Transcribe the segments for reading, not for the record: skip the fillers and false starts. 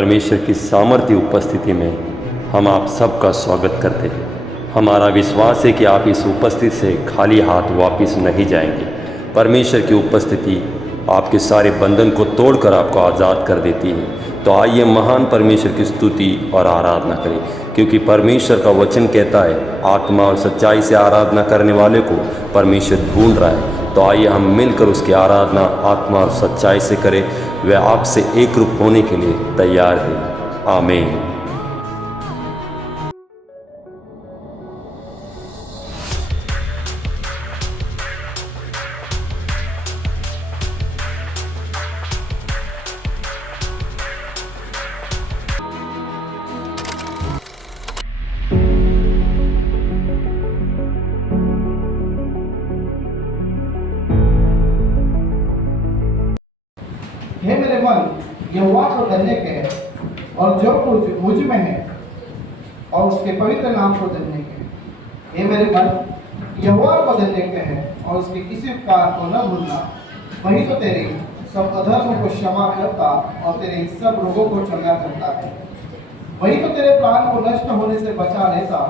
परमेश्वर की सामर्थ्य उपस्थिति में हम आप सबका स्वागत करते हैं। हमारा विश्वास है कि आप इस उपस्थिति से खाली हाथ वापस नहीं जाएंगे। परमेश्वर की उपस्थिति आपके सारे बंधन को तोड़कर आपको आज़ाद कर देती है। तो आइए महान परमेश्वर की स्तुति और आराधना करें, क्योंकि परमेश्वर का वचन कहता है आत्मा और सच्चाई से आराधना करने वाले को परमेश्वर ढूंढ रहा है। तो आइए हम मिलकर उसकी आराधना आत्मा और सच्चाई से करें। वह आपसे एक रूप होने के लिए तैयार है। आमीन। हे मेरे मन, यहोवा को धन्य कह और जो कुछ मुझ में है और उसके पवित्र नाम को धन्य कह। हे मेरे मन, यहोवा को धन्य कह और उसके किसी उपकार को न भूलना। वही तो तेरे सब अधर्मों को क्षमा करता और तेरे सब रोगों को चंगा करता है। वही तो तेरे प्राण को नष्ट होने से बचा लेता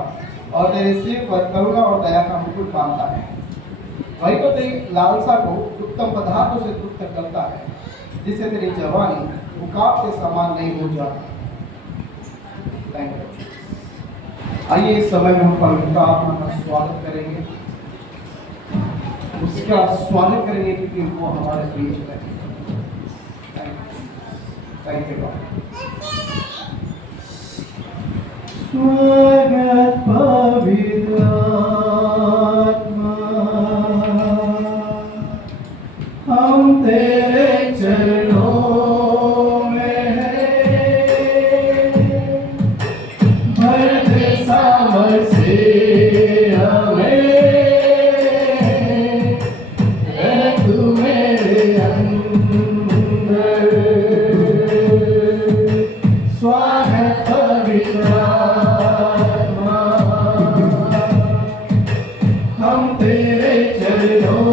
और तेरे सिर पर करुणा और दया का मुकुट बांधता है। वही तो तेरी लालसा को उत्तम पदार्थों से तृप्त करता है, जिससे तेरी जवानी उकाब के समान नहीं हो जाती। आइए इस समय में हम पवित्र आत्मा का स्वागत करेंगे, उसका स्वागत करेंगे क्योंकि वो हमारे बीच में है। थैंक यू स्वागत पवित्र आत्मा, हम तेरे चरणों में हैं। भर दे सामर्थ से हमें, रह तू मेरे अंदर। स्वागत पवित्र आत्मा, हम तेरे चरणों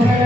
में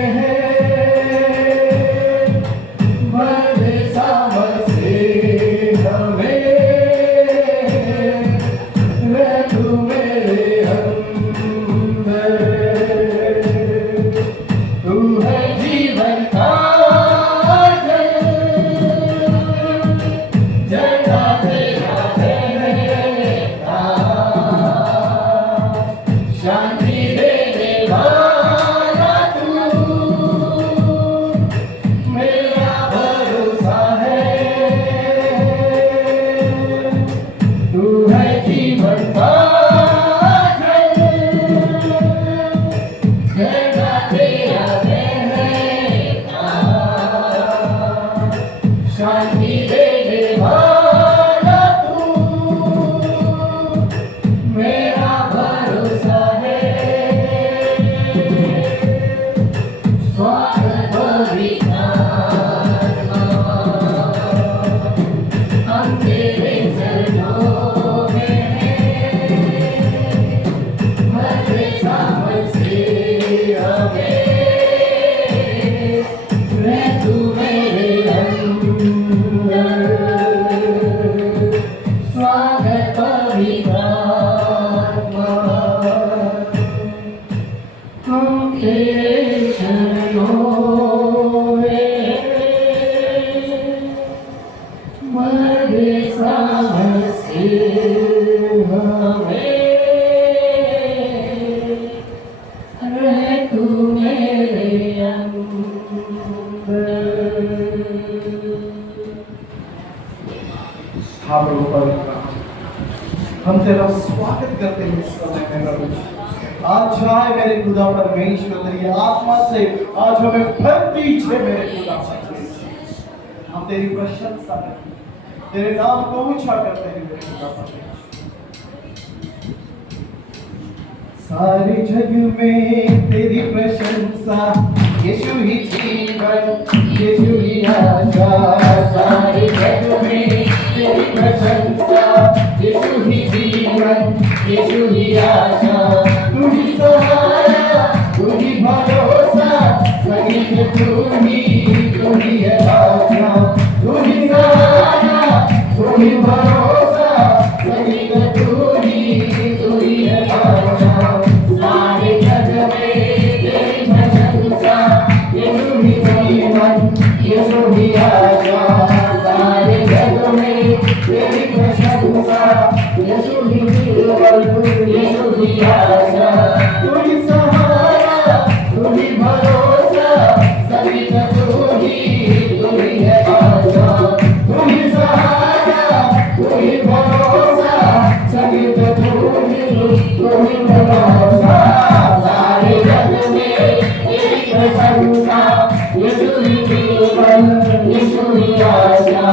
हम तेरा स्वागत करते हैं इस समय में प्रभु। आज जाए मेरे खुदा परमेश्वर, तेरी आत्मा से आज हमें भर दीजिए मेरे खुदा परमेश्वर। हम तेरी प्रशंसा करते हैं, तेरे नाम को ऊंचा करते हैं मेरे खुदा परमेश्वर। सारे जग में तेरी प्रशंसा, यीशु ही जीवन, यीशु ही आशा। सारे जग में तेरी प्रशंसा, यीशु ही जीवन, यीशु ही आशा। तू ही सहारा, तू ही भरोसा, सही तू ही है आशा। तू ही सहारा, ही भरोसा सहित तू ही है आशा सारे जग में तेरी प्रशंसा यीशु ही जीवन यीशु ही आशा सारे जग में तेरी प्रशंसा यीशु ही जीवन यीशु ही आशा तू ही सहारा तू ही भरोसा सहित तू ही है आशा तू ही सहारा तू ही भरोसा सहित तू ही भरोसा सारे जग में तेरी प्रशंसा यीशु ही जीवन यीशु ही आशा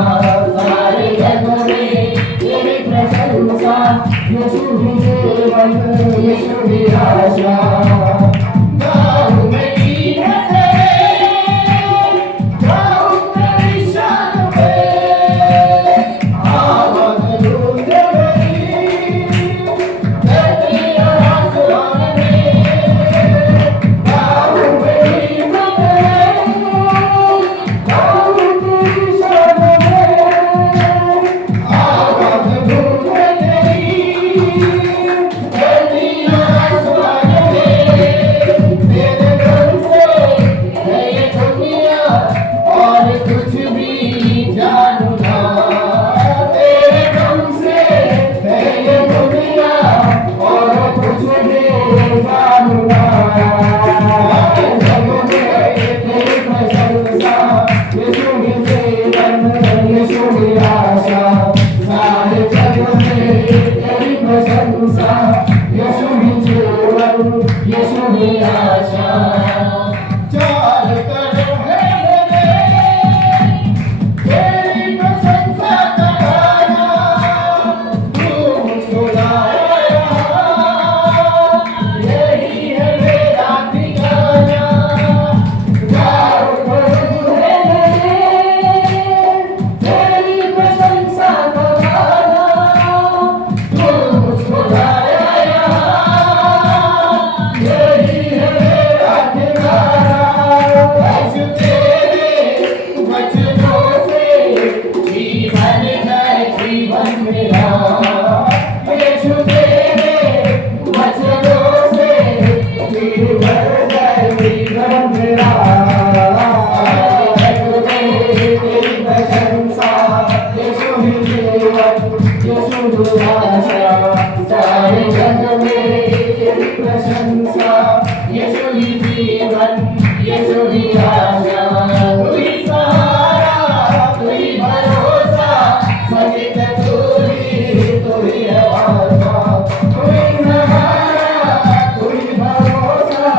सारे जग में तेरी प्रशंसा यीशु ही जीवन यीशु ही आशा गाऊं मैं कीमत गाऊं तेरी शान में आवाज़ गूंज मेरी धरती और आसमान में गाऊं मैं कीमत गाऊं तेरी शान में आवाज़ गूंज मेरी धरती और आसमान में तेरे दम से है ये दुनिया और कुछ भी जानू ना तेरे दम से है ये दुनिया और कुछ भी जानू ना जग में तेरी प्रशंसा यीशु ही जीवन यीशु ही आशा सारे जग में तेरी प्रशंसा यीशु ही जीवन यीशु ही आशा चार कदम है मेरे तेरी प्रशंसा का गाना तू मुझको लाया यहाँ यही है मेरा ठिकाना चार कदम है मेरे तेरी प्रशंसा का गाना तू मुझको लाया यहाँ यही है मेरा ठिकाना ऐसे तेरे वचनों से जीवन है जीवन मेरा यीशु तेरे वचनों से जीवन है जीवन मेरा जग में तेरी प्रशंसा यीशु ही जीवन यीशु ही आशा सारे जग में तेरी प्रशंसा यीशु ही जीवन यीशु ही आशा तू ही सहारा तू ही भरोसा सहित तू ही है आशा तू ही सहारा तू ही भरोसा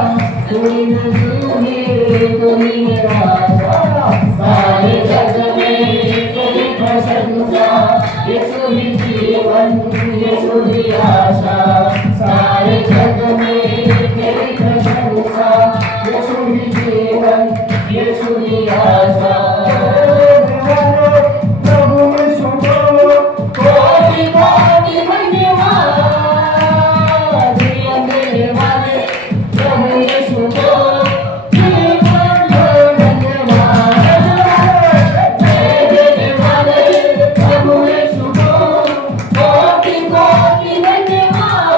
तू ही है आशा सारे जग में तेरी प्रशंसा यीशु ही जीवन यीशु ही आशा सारे जग में तेरी प्रशंसा यीशु ही जीवन यीशु ही आशा प्रभु यीशु को कोटि कोटि धन्यवाद देने वाले प्रभु यीशु को जीवन धन्यवाद देने वाले प्रभु यीशु को कोटि कोटि धन्यवाद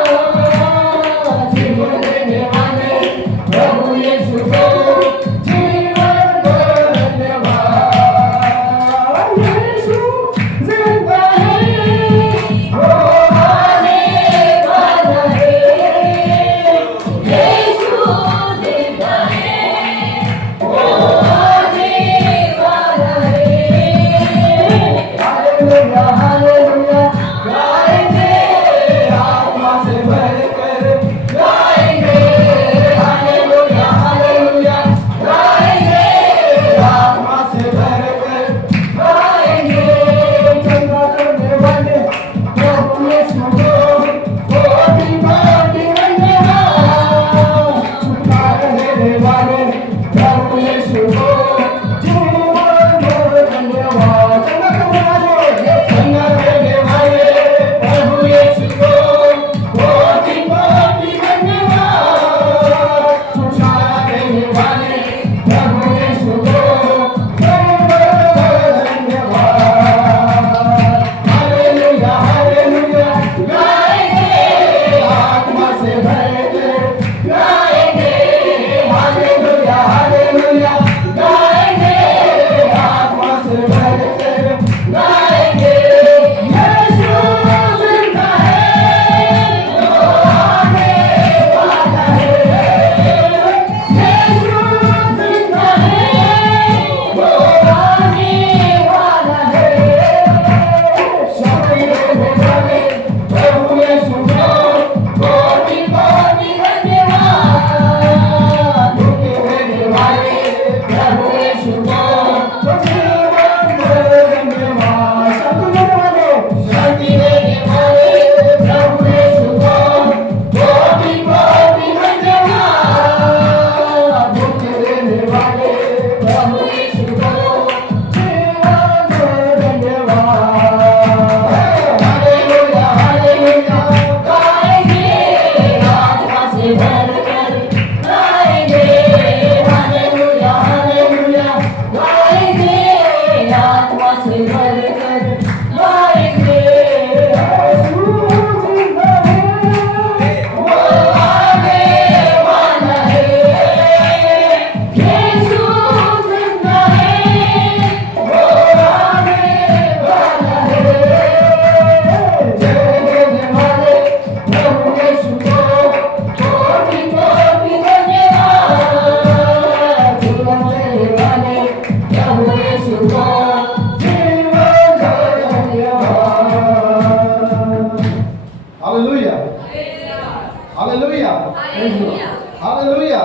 हालेलुया।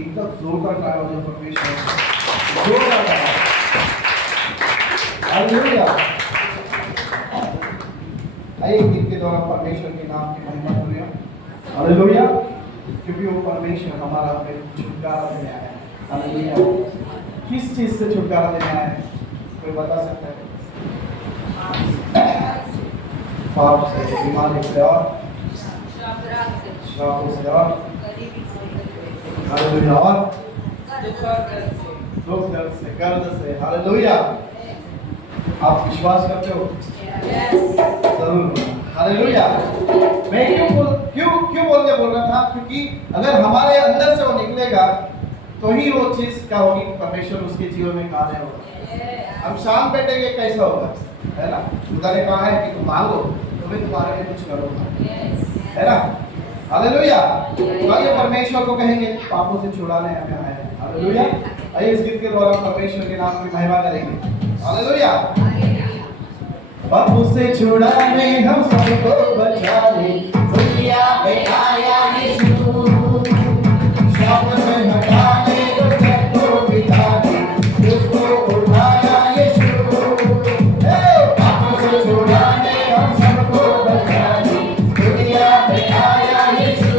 एकदम जोरदार तालियां हो जाए परमेश्वर को। जोरदार तालियां। हालेलुया। आइए गीत के द्वारा परमेश्वर के नाम की महिमा करें। हालेलुया। क्योंकि वो परमेश्वर हमारा हमें छुटकारा देने आया है। हालेलुया। किस चीज से छुटकारा देने आया है? कोई बता सकता है? पाप से, बीमारी से और श्रापों से और हालेलुया और दुख दर्द से, कर्ज से। हालेलुया। आप विश्वास करते हो? जरूर। हालेलुया। मैं क्यों बोल रहा था? क्योंकि अगर हमारे अंदर से वो निकलेगा तो ही वो चीज क्या होगी? परमेश्वर उसके जीवन में कार्य होगा। हम शाम बैठेंगे कैसा होगा? है ना? खुदा ने कहा है कि तुम मांगो तो मैं तुम्हारे लिए कुछ करूंगा। है ना? हालेलुया। तो आइए परमेश्वर को कहेंगे पापों से छुड़ाने हमें आया है। हालेलुया। आइए इस गीत के द्वारा परमेश्वर के नाम की महिमा करेंगे। हालेलुया। पापों से छुड़ाने हम सबको बचाने दुनिया में आया यीशु। शाप से हटाने दुख को मिटाने उसको उठाया यीशु। पापों से छुड़ाने हम सबको बचाने दुनिया में आया यीशु।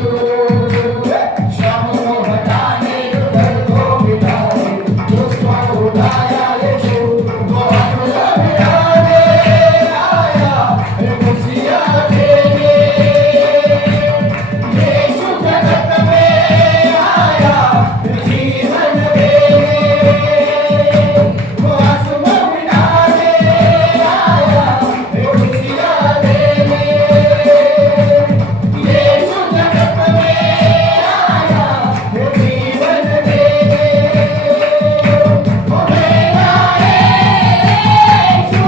शाप को हटाने दुख को मिटाने उसको उठाया यीशु। वो हमें मिटाने आया खुशियां देने। यीशु जगत में आया जीवन देने। वो आसमान मिटाने आया खुशियां देने। यीशु जगत में आया जीवन देने। वो मेरा यीशु,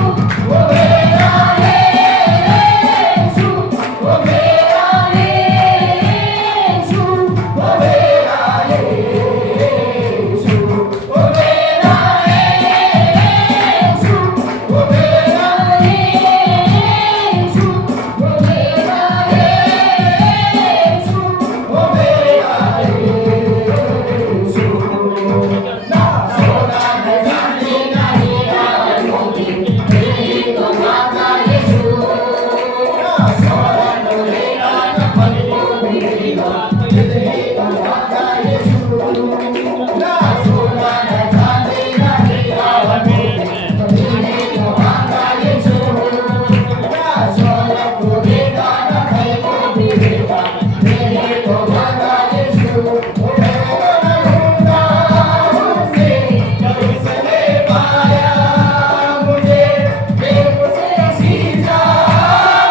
वो मेरा यीशु, वो मेरा यीशु, वो मेरा यीशु, वो मेरा यीशु, वो मेरा यीशु, वो मेरा यीशु, वो मेरा यीशु। ना सोना न चांदी ना हीरा मोती तेरी तो माता यीशु। ना सोना न हीरा न फल फूल हीरा तेरी तो माता यीशु। ना सोना न चांदी ना हीरा मोती तेरी तो माता यीशु। ना सोना फूल हीरा न फल फूल हीरा तेरी तो माता यीशु। वो मेरा ढूंढा उसे जब उसने पाया मुझे। प्रेम से सींचा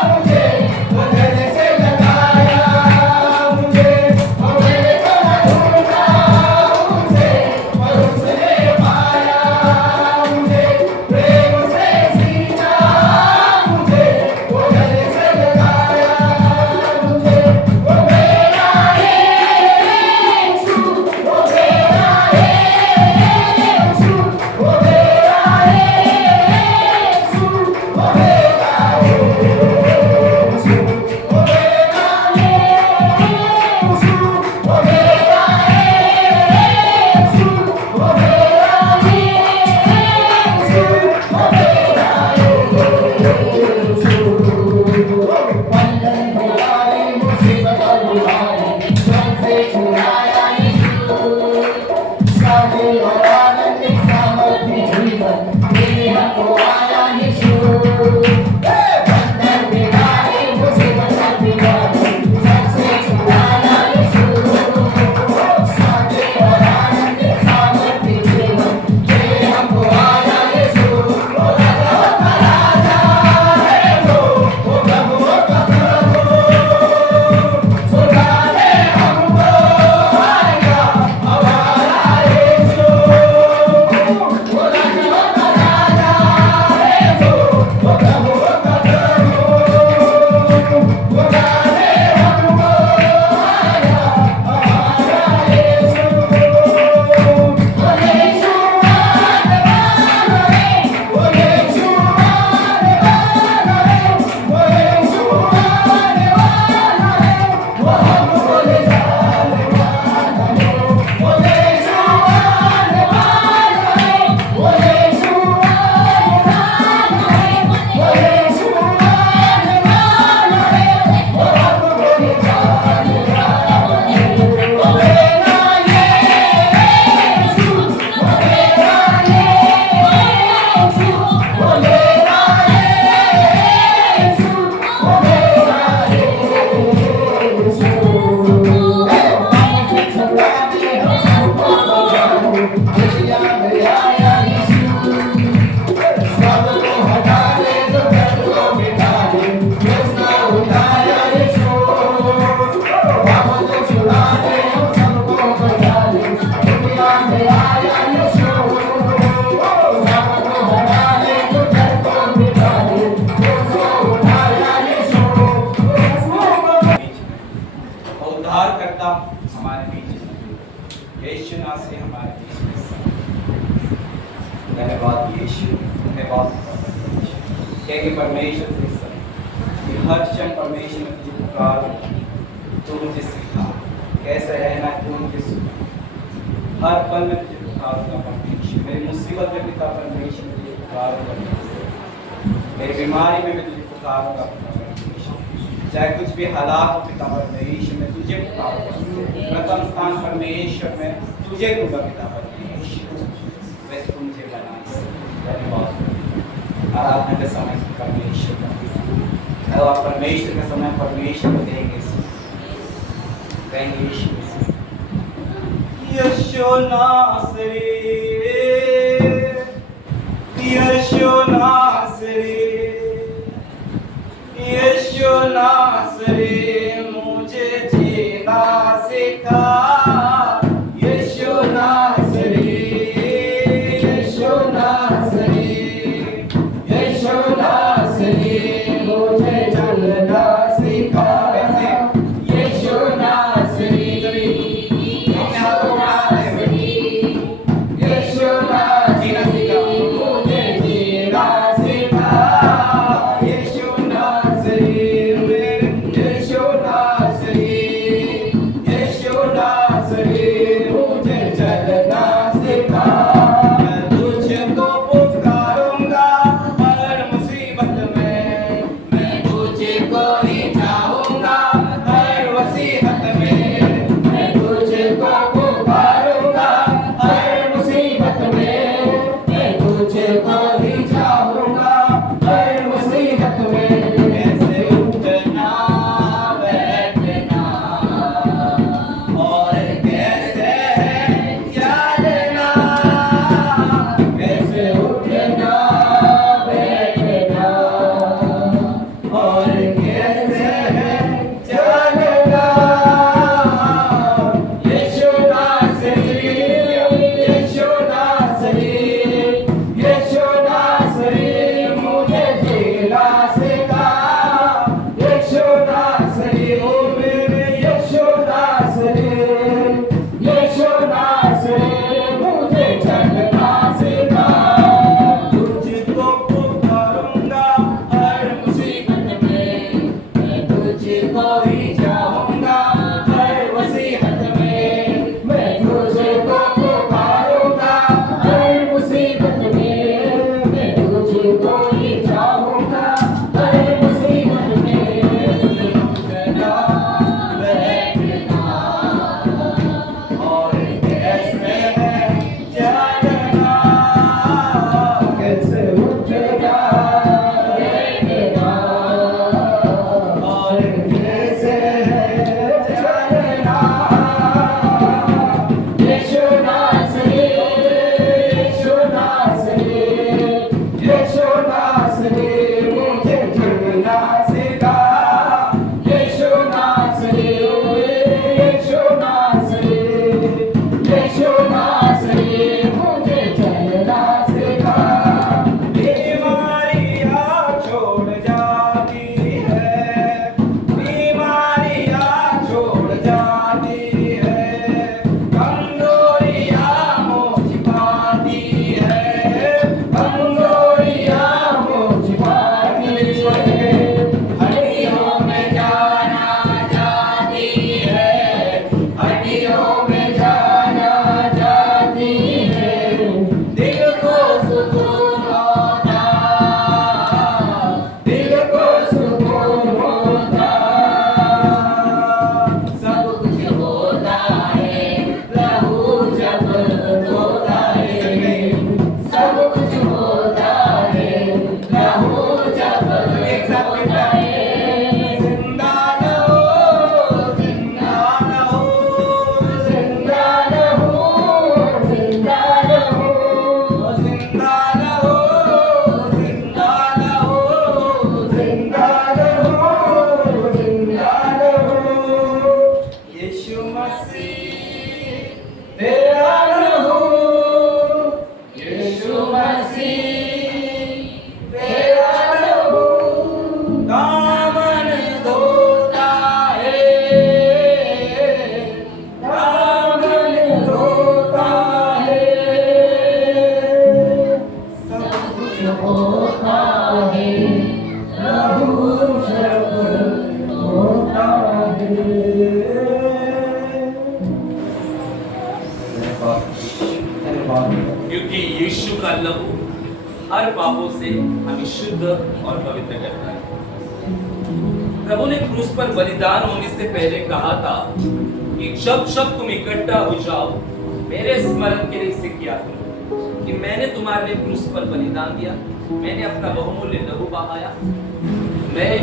मुझे, वो गले से लगाया मुझे। वो मेरा ढूंढा उसे पर उसने पाया मुझे। प्रेम से सींचा मुझे, वो गले से लगाया मुझे। वो मेरा यीशु, वो मेरा यीशु, वो मेरा यीशु, वो मेरा यीशु, वो मेरा यीशु, वो मेरा यीशु, वो मेरा यीशु, वो मेरा यीशु। बंधन बुराई मुसीबत और बुराई सबसे छुड़ाया यीशु। शादी और आनंद एक सामर्थ्य जीवन तेरे हमको आया यीशु। बंधन बुराई मुसीबत और बुराई सबसे छुड़ाया यीशु। शादी और आनंद एक सामर्थ्य जीवन तेरे हमको आया यीशु। वो राजा का राजा है वो प्रभुओं का प्रभु यीशु नासरी हमारे बीच में धन्यवाद यीशु, धन्यवाद क्योंकि परमेश्वर से कि हर क्षण परमेश्वर ने तुझे पुकार, तू मुझे सिखा कैसे रहना, तू मुझे सिखा हर पल में तुझे पुकारूंगा परमेश्वर, मेरी मुसीबत में पिता परमेश्वर में तुझे पुकारूंगा, मेरी बीमारी में मैं तुझे पुकारूंगा परमेश्वर, चाहे कुछ भी हालात हो पिता परमेश्वर में तुझे पुकारूंगा, प्रथम स्थान परमेश्वर में तुझे दूंगा पिता परमेश्वर, वैसे तू मुझे बना। धन्यवाद आराधना के समय परमेश्वर का और परमेश्वर का समय परमेश्वर को देंगे यीशु नासरी, यीशु नासरी, यीशु नासरी मुझे जीना सिखा, यीशु नासरी, यीशु नासरी, यीशु नासरी मुझे चलना सिखा, यीशु नासरी, कैसे हर पापों से हमें शुद्ध और पवित्र करता है। प्रभु ने क्रूस पर बलिदान होने से पहले कहा था कि जब जब तुम इकट्ठा हो जाओ मेरे स्मरण के लिए इसे किया करो कि मैंने तुम्हारे लिए क्रूस पर बलिदान दिया, मैंने अपना बहुमूल्य लहू बहाया, मैं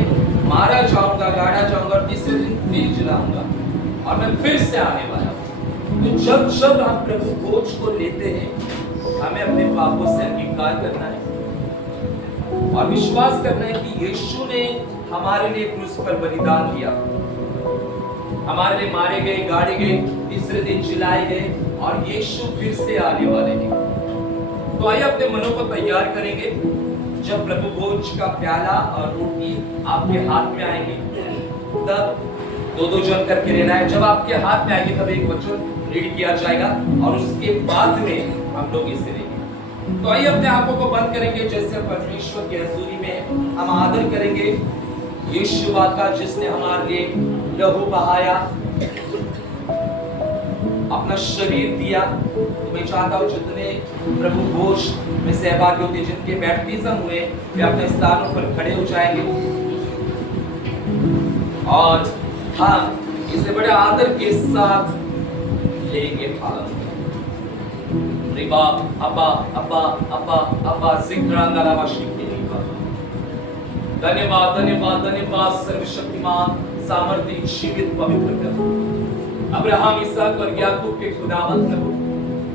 मारा जाऊंगा, गाड़ा जाऊंगा और तीसरे दिन फिर जिलाऊंगा और मैं फिर से आने वाला हूं। तो जब जब हम प्रभु भोज को लेते हैं हमें अपने पापों से अंगीकार करना है और विश्वास करना है कि यीशु ने हमारे लिए क्रूस पर बलिदान दिया, हमारे लिए मारे गए, गाड़े गए, तीसरे दिन जिलाए गए और यीशु फिर से आने वाले हैं। तो आइए अपने मनों को तैयार करेंगे। जब प्रभु भोज का प्याला और रोटी आपके हाथ में आएंगे तब दो जन करके लेना है। जब आपके हाथ में आएगी तब एक वचन रीड किया जाएगा और उसके बाद में हम लोग इसे लेंगे। तो आइए अपने आंखों को बंद करेंगे, जैसे परमेश्वर की हजूरी में हम आदर करेंगे यीशु का जिसने हमारे लिए लहू बहाया, अपना शरीर दिया। तो मैं चाहता हूँ जितने प्रभु भोज में सहभागी होते, जिनके बैप्टिज्म हुए, वे अपने स्थानों पर खड़े हो जाएंगे और हम इसे बड़े आदर के साथ लेंगे। रिबा अब्बा अब्बा अब्बा अब्बा सिंक्रांगालावा शिक्के। धन्यवाद धन्यवाद धन्यवाद सर्वशक्तिमान सामर्थ्य जीवित पवित्र कर अब्राहम, इसहाक और याकूब के खुदावंद प्रभु,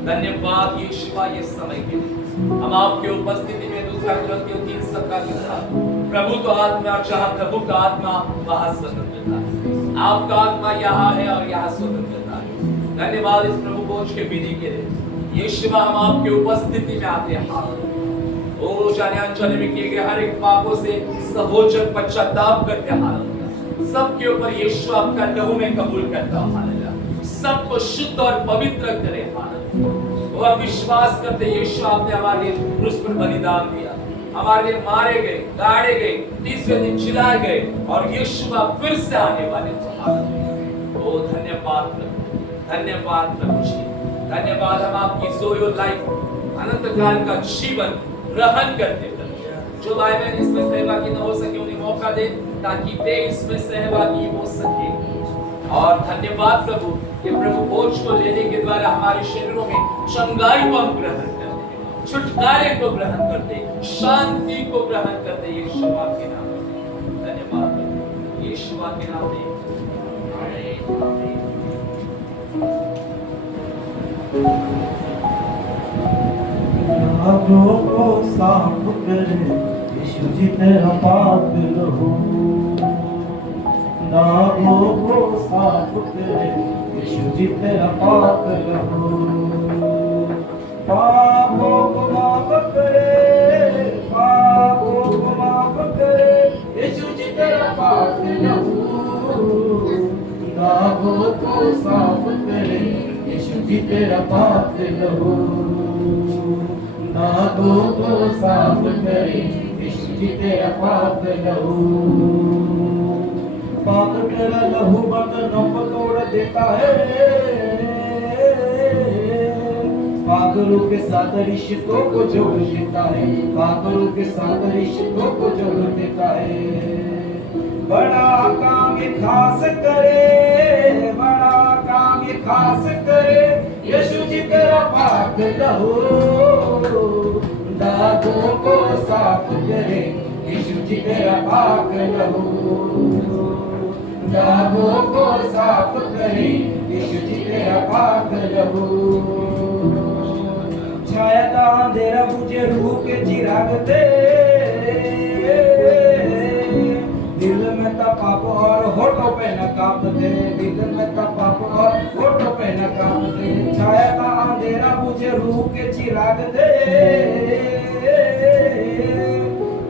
धन्यवाद ये शिवा ये समय के लिए हम आपके उपस्थिति में दूसरा कुरिन्थियों 3:17 के साथ प्रभु तो आत्मा, जहाँ प्रभु का आत्मा वहाँ स्वतंत्रता है। आपका आत्मा यहाँ है और यहाँ स्वतंत्रता है। धन्यवाद इस प्रभु भोज के विधि के लिए। ये शिवा हम आपके उपस्थिति में आते हैं और जाने अनजाने में किए गए हर एक पापों से सभोजन पश्चाताप करते हालेलुया। सबके ऊपर यीशु आपका लहू में कबूल करता हालेलुया। सबको शुद्ध और पवित्र करे हालेलुया। वो हम विश्वास करते यीशु आपने हमारे लिए क्रूस पर बलिदान दिया, हमारे लिए मारे गए, गाड़े गए, तीसरे दिन जिलाए गए और यीशु आप फिर से आने वाले थे हालेलुया। ओ धन्यवाद प्रभु, धन्यवाद प्रभु जी, धन्यवाद। हम आपकी जोयो लाइफ अनंत काल का जीवन ग्रहण करते जो भाई बहन इसमें सहभागी न हो सके उन्हें मौका दे ताकि वे इसमें सहभागी हो सके। और धन्यवाद प्रभु कि प्रभु भोज को लेने के द्वारा हमारे शरीरों में चंगाई को हम ग्रहण करते, छुटकारे को ग्रहण करते, शांति को ग्रहण करते। यीशु के नाम में धन्यवाद प्रभु, यीशु के नाम में आमीन। नाभों को साफ करे यीशु जी तेरा पाक लहू, नाभों को साफ करे यीशु जी तेरा पाक लहू, पापों को माफ करे, पापों को माफ करे यीशु जी तेरा पाक लहू, नाभों को साफ करे यीशु जी तेरा पाक लहू, नाभों को साफ करे यीशु जी तेरा पाक लहू, पाक तेरा लहू बंधनों को तोड़ देता है, पागलों के साथ रिश्तों को जोड़ देता है, पागलों के साथ रिश्तों को जोड़ देता है। बड़ा काम ये खास करे, बड़ा काम ये खास करे यीशु जी तेरा पाक लहू, दागों को साफ करे यीशु जी तेरा पाक लहू, दागों को साफ करे यीशु जी तेरा पाक लहू, छाया का अंधेरा मुझे रूह के चिराग दे, दिल में पाप और होठों पे नकाब दे, दिल में पाप और होठों पे नकाब दे, छाया का अंधेरा मुझे रूह के चिराग दे,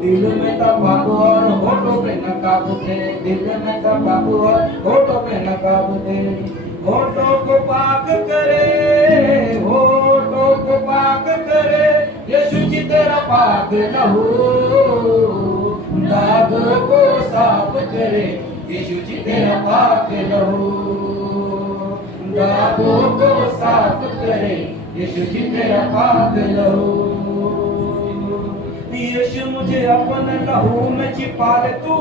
दिल में पाप और होठों पे नकाब दे, दिल में पाप और होठों पे नकाब दे, होठों को पाक करे, होठों को पाक करे यीशु जी तेरा पाक लहू, दागों को साफ करे यीशु जी तेरा पाक लहू, दागों को साफ करे यीशु जी तेरा पाक लहू, यीशु मुझे अपने लहू में छिपा ले तू,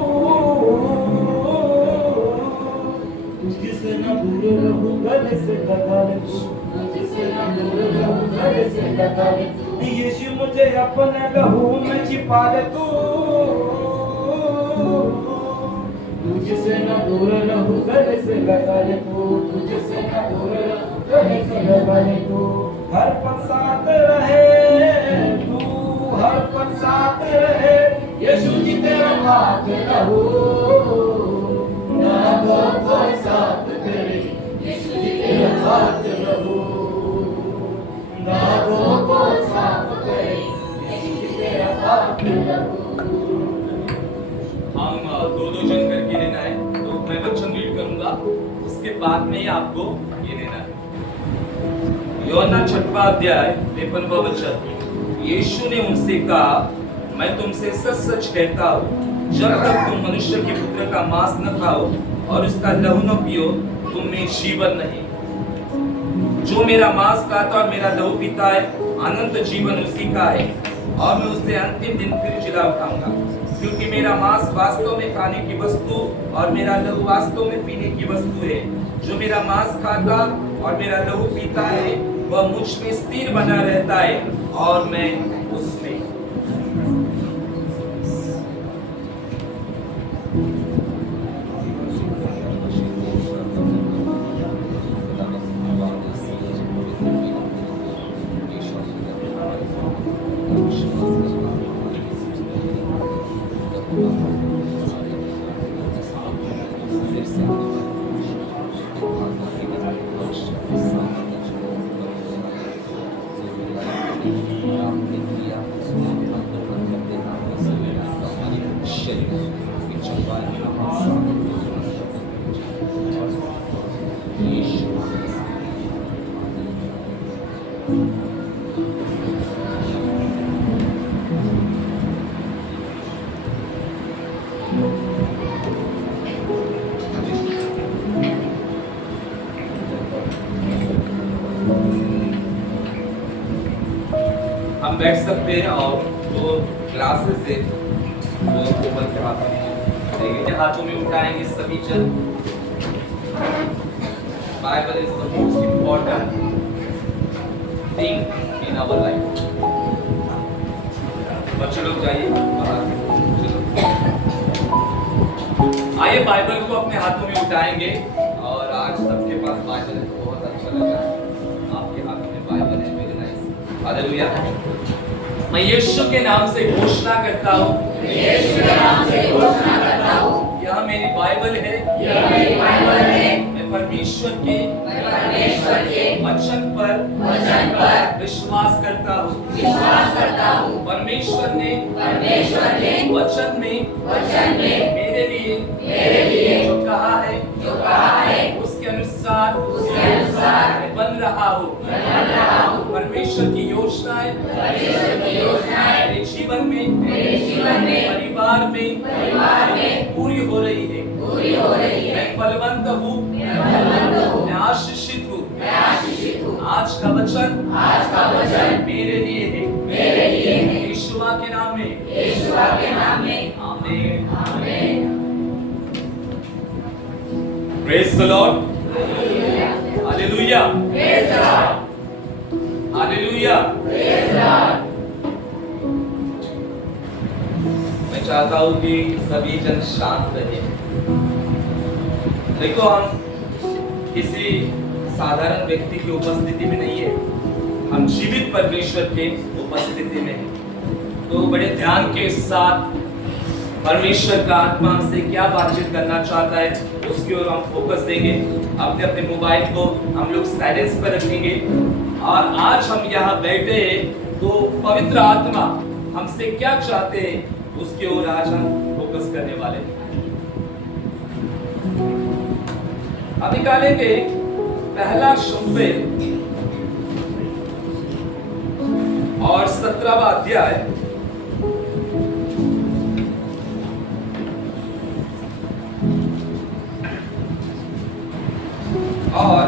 तुझसे न दूर रहूं गले से लगा ले तू, तुझसे न दूर रहूं गले से लगा ले तू, यीशु मुझे अपने लहू में छिपा ले तू, तुझसे न दूर रहूं गले से लगा ले तू, तुझसे न दूर रहूं गले से लगा ले तू, हर पल साथ रहे तू, हर पल साथ रहे यीशु जी तेरा हाथ रहू, ना वो कोई साथ करे यीशु जी तेरा हाथ रहू, ना वो कोई साथ करे यीशु जी तेरा हाथ रहू। हम दो दो जन करके लेना है, तो मैं वचन रीड करूंगा, उसके बाद में ही आपको ये लेना है। योहन्ना 6वां अध्याय 53वां वचन, यीशु ने उनसे कहा, मैं तुमसे सच सच कहता हूँ, जब तक तुम मनुष्य के पुत्र का मांस न खाओ और उसका लहू न पियो, तुम में जीवन नहीं। जो मेरा मांस खाता और मेरा लहू पीता है, अनंत जीवन उसी का है, और मैं उसे अंतिम दिन फिर जिला उठाऊंगा। क्योंकि मेरा मांस वास्तव में खाने की वस्तु और मेरा लहू वास्तव में पीने की वस्तु है। जो मेरा मांस खाता और मेरा लहू पीता है, वह मुझ में स्थिर बना रहता है और मैं उसमें। हम बैठ सकते हैं और जो ग्लासेस है वो ऊपर के हाथों में उठाएंगे सभी जन। Bible is the most important thing in our life. बच्चे लोग जाइए बाहर, आइए बाइबल को अपने हाथों में उठाएंगे। और आज सबके पास बाइबल है तो बहुत अच्छा लगा, आपके हाथों में बाइबल है, वेरी नाइस, हालेलुया। मैं यीशु के नाम से घोषणा करता हूँ, यह मेरी बाइबल है, मैं परमेश्वर के वचन पर विश्वास करता हूँ। परमेश्वर ने वचन में मेरे लिए जो कहा है उसके अनुसार मैं बन रहा हूँ। परमेश्वर की योजनाएं मेरे जीवन में परिवार में पूरी हो रही है। मैं फलवंत हूँ, मैं आशीषित हूँ। आज का वचन मेरे लिए है, यीशुआ के नाम में, आमीन। Praise the Lord, hallelujah, hallelujah. मैं चाहता हूँ कि सभी जन शांत रहे। देखो, हम किसी साधारण व्यक्ति की उपस्थिति में नहीं है, हम जीवित परमेश्वर के उपस्थिति में हैं। तो बड़े ध्यान के साथ परमेश्वर का आत्मा हमसे क्या बातचीत करना चाहता है उसकी ओर हम फोकस देंगे। अपने अपने मोबाइल को हम लोग साइलेंस पर रखेंगे। और आज हम यहाँ बैठे हैं तो पवित्र आत्मा हमसे क्या चाहते हैं उसकी ओर आज हम फोकस करने वाले हैं। अब निकालेंगे पहला शमूएल और 17वां अध्याय और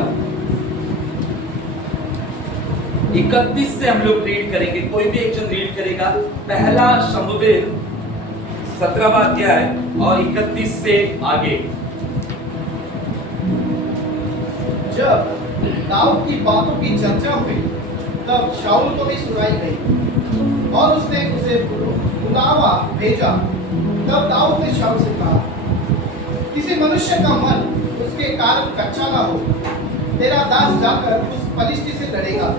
31 से हम लोग रीड करेंगे। कोई भी एक जन रीड करेगा। पहला शमूएल 17वां अध्याय और 31 से आगे। जब दाऊद की बातों की चर्चा हुई तब शाऊल को भी सुनाई गई और उसने उसे बुलावा भेजा। तब दाऊद ने शाऊल से कहा, किसी मनुष्य का मन उसके कारण कच्चा ना हो, तेरा दास जाकर उस पलिश्ती से लड़ेगा।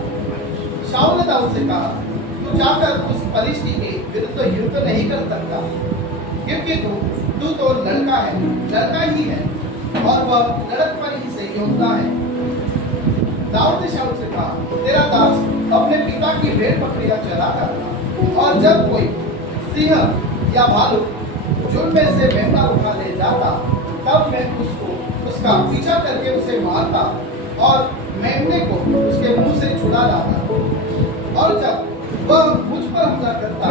शाऊल ने दाऊद से कहा, तू जाकर उस पलिश्ती के विरुद्ध युद्ध नहीं कर सकता, क्योंकि तू तो लड़का ही है और वह लड़कपन ही से योद्धा है। दाऊद ने शाऊल से कहा, तेरा दास अपने पिता की भेड़ बकरियां चला करता, और जब कोई सिंह या भालू झुंड में से मेमना उठा ले जाता, तब मैं उसका पीछा करके उसे मारता और मेमने को उसके मुंह से छुड़ा लाता। और जब वह मुझ पर हमला करता,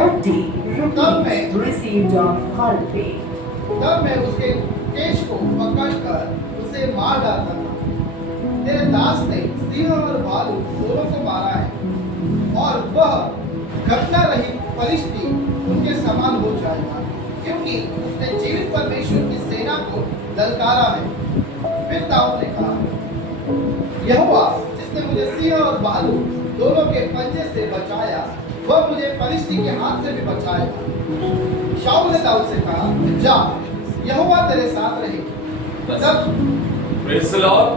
तब मैं उसके केश को पकड़कर उसे मार डालता था। तेरे दास ने सिंह और भालू दोनों को मारा है, और वह घटना रहित पलिश्ती उनके समान हो जाएगा, क्योंकि उसने जीवित परमेश्वर की सेना को ललकारा है। फिर दाऊद ने कहा, यहोवा जिसने मुझे सिंह और भालू दोनों के पंजे से बचाया, वह मुझे पलिश्ती के हाथ से भी बचाएगा। शाऊल ने दाऊद से कहा, जा, यहोवा तेरे साथ रहे। Praise the Lord,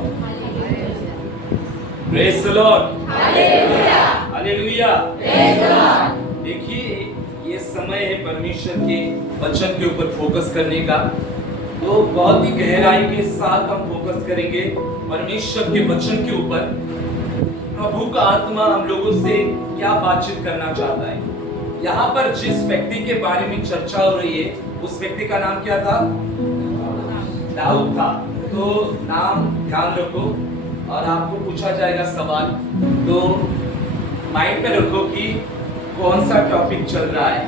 praise the Lord, hallelujah, hallelujah, praise the Lord. देखिए, ये समय है परमेश्वर के वचन के ऊपर फोकस करने का। तो बहुत ही गहराई के साथ हम फोकस करेंगे परमेश्वर के वचन के ऊपर। प्रभु का आत्मा हम लोगों से क्या बातचीत करना चाहता है। यहाँ पर जिस व्यक्ति के बारे में चर्चा हो रही है, उस व्यक्ति का नाम क्या था? दाऊद था। तो नाम ध्यान रखो, और आपको पूछा जाएगा सवाल, तो माइंड में रखो कि कौन सा टॉपिक चल रहा है।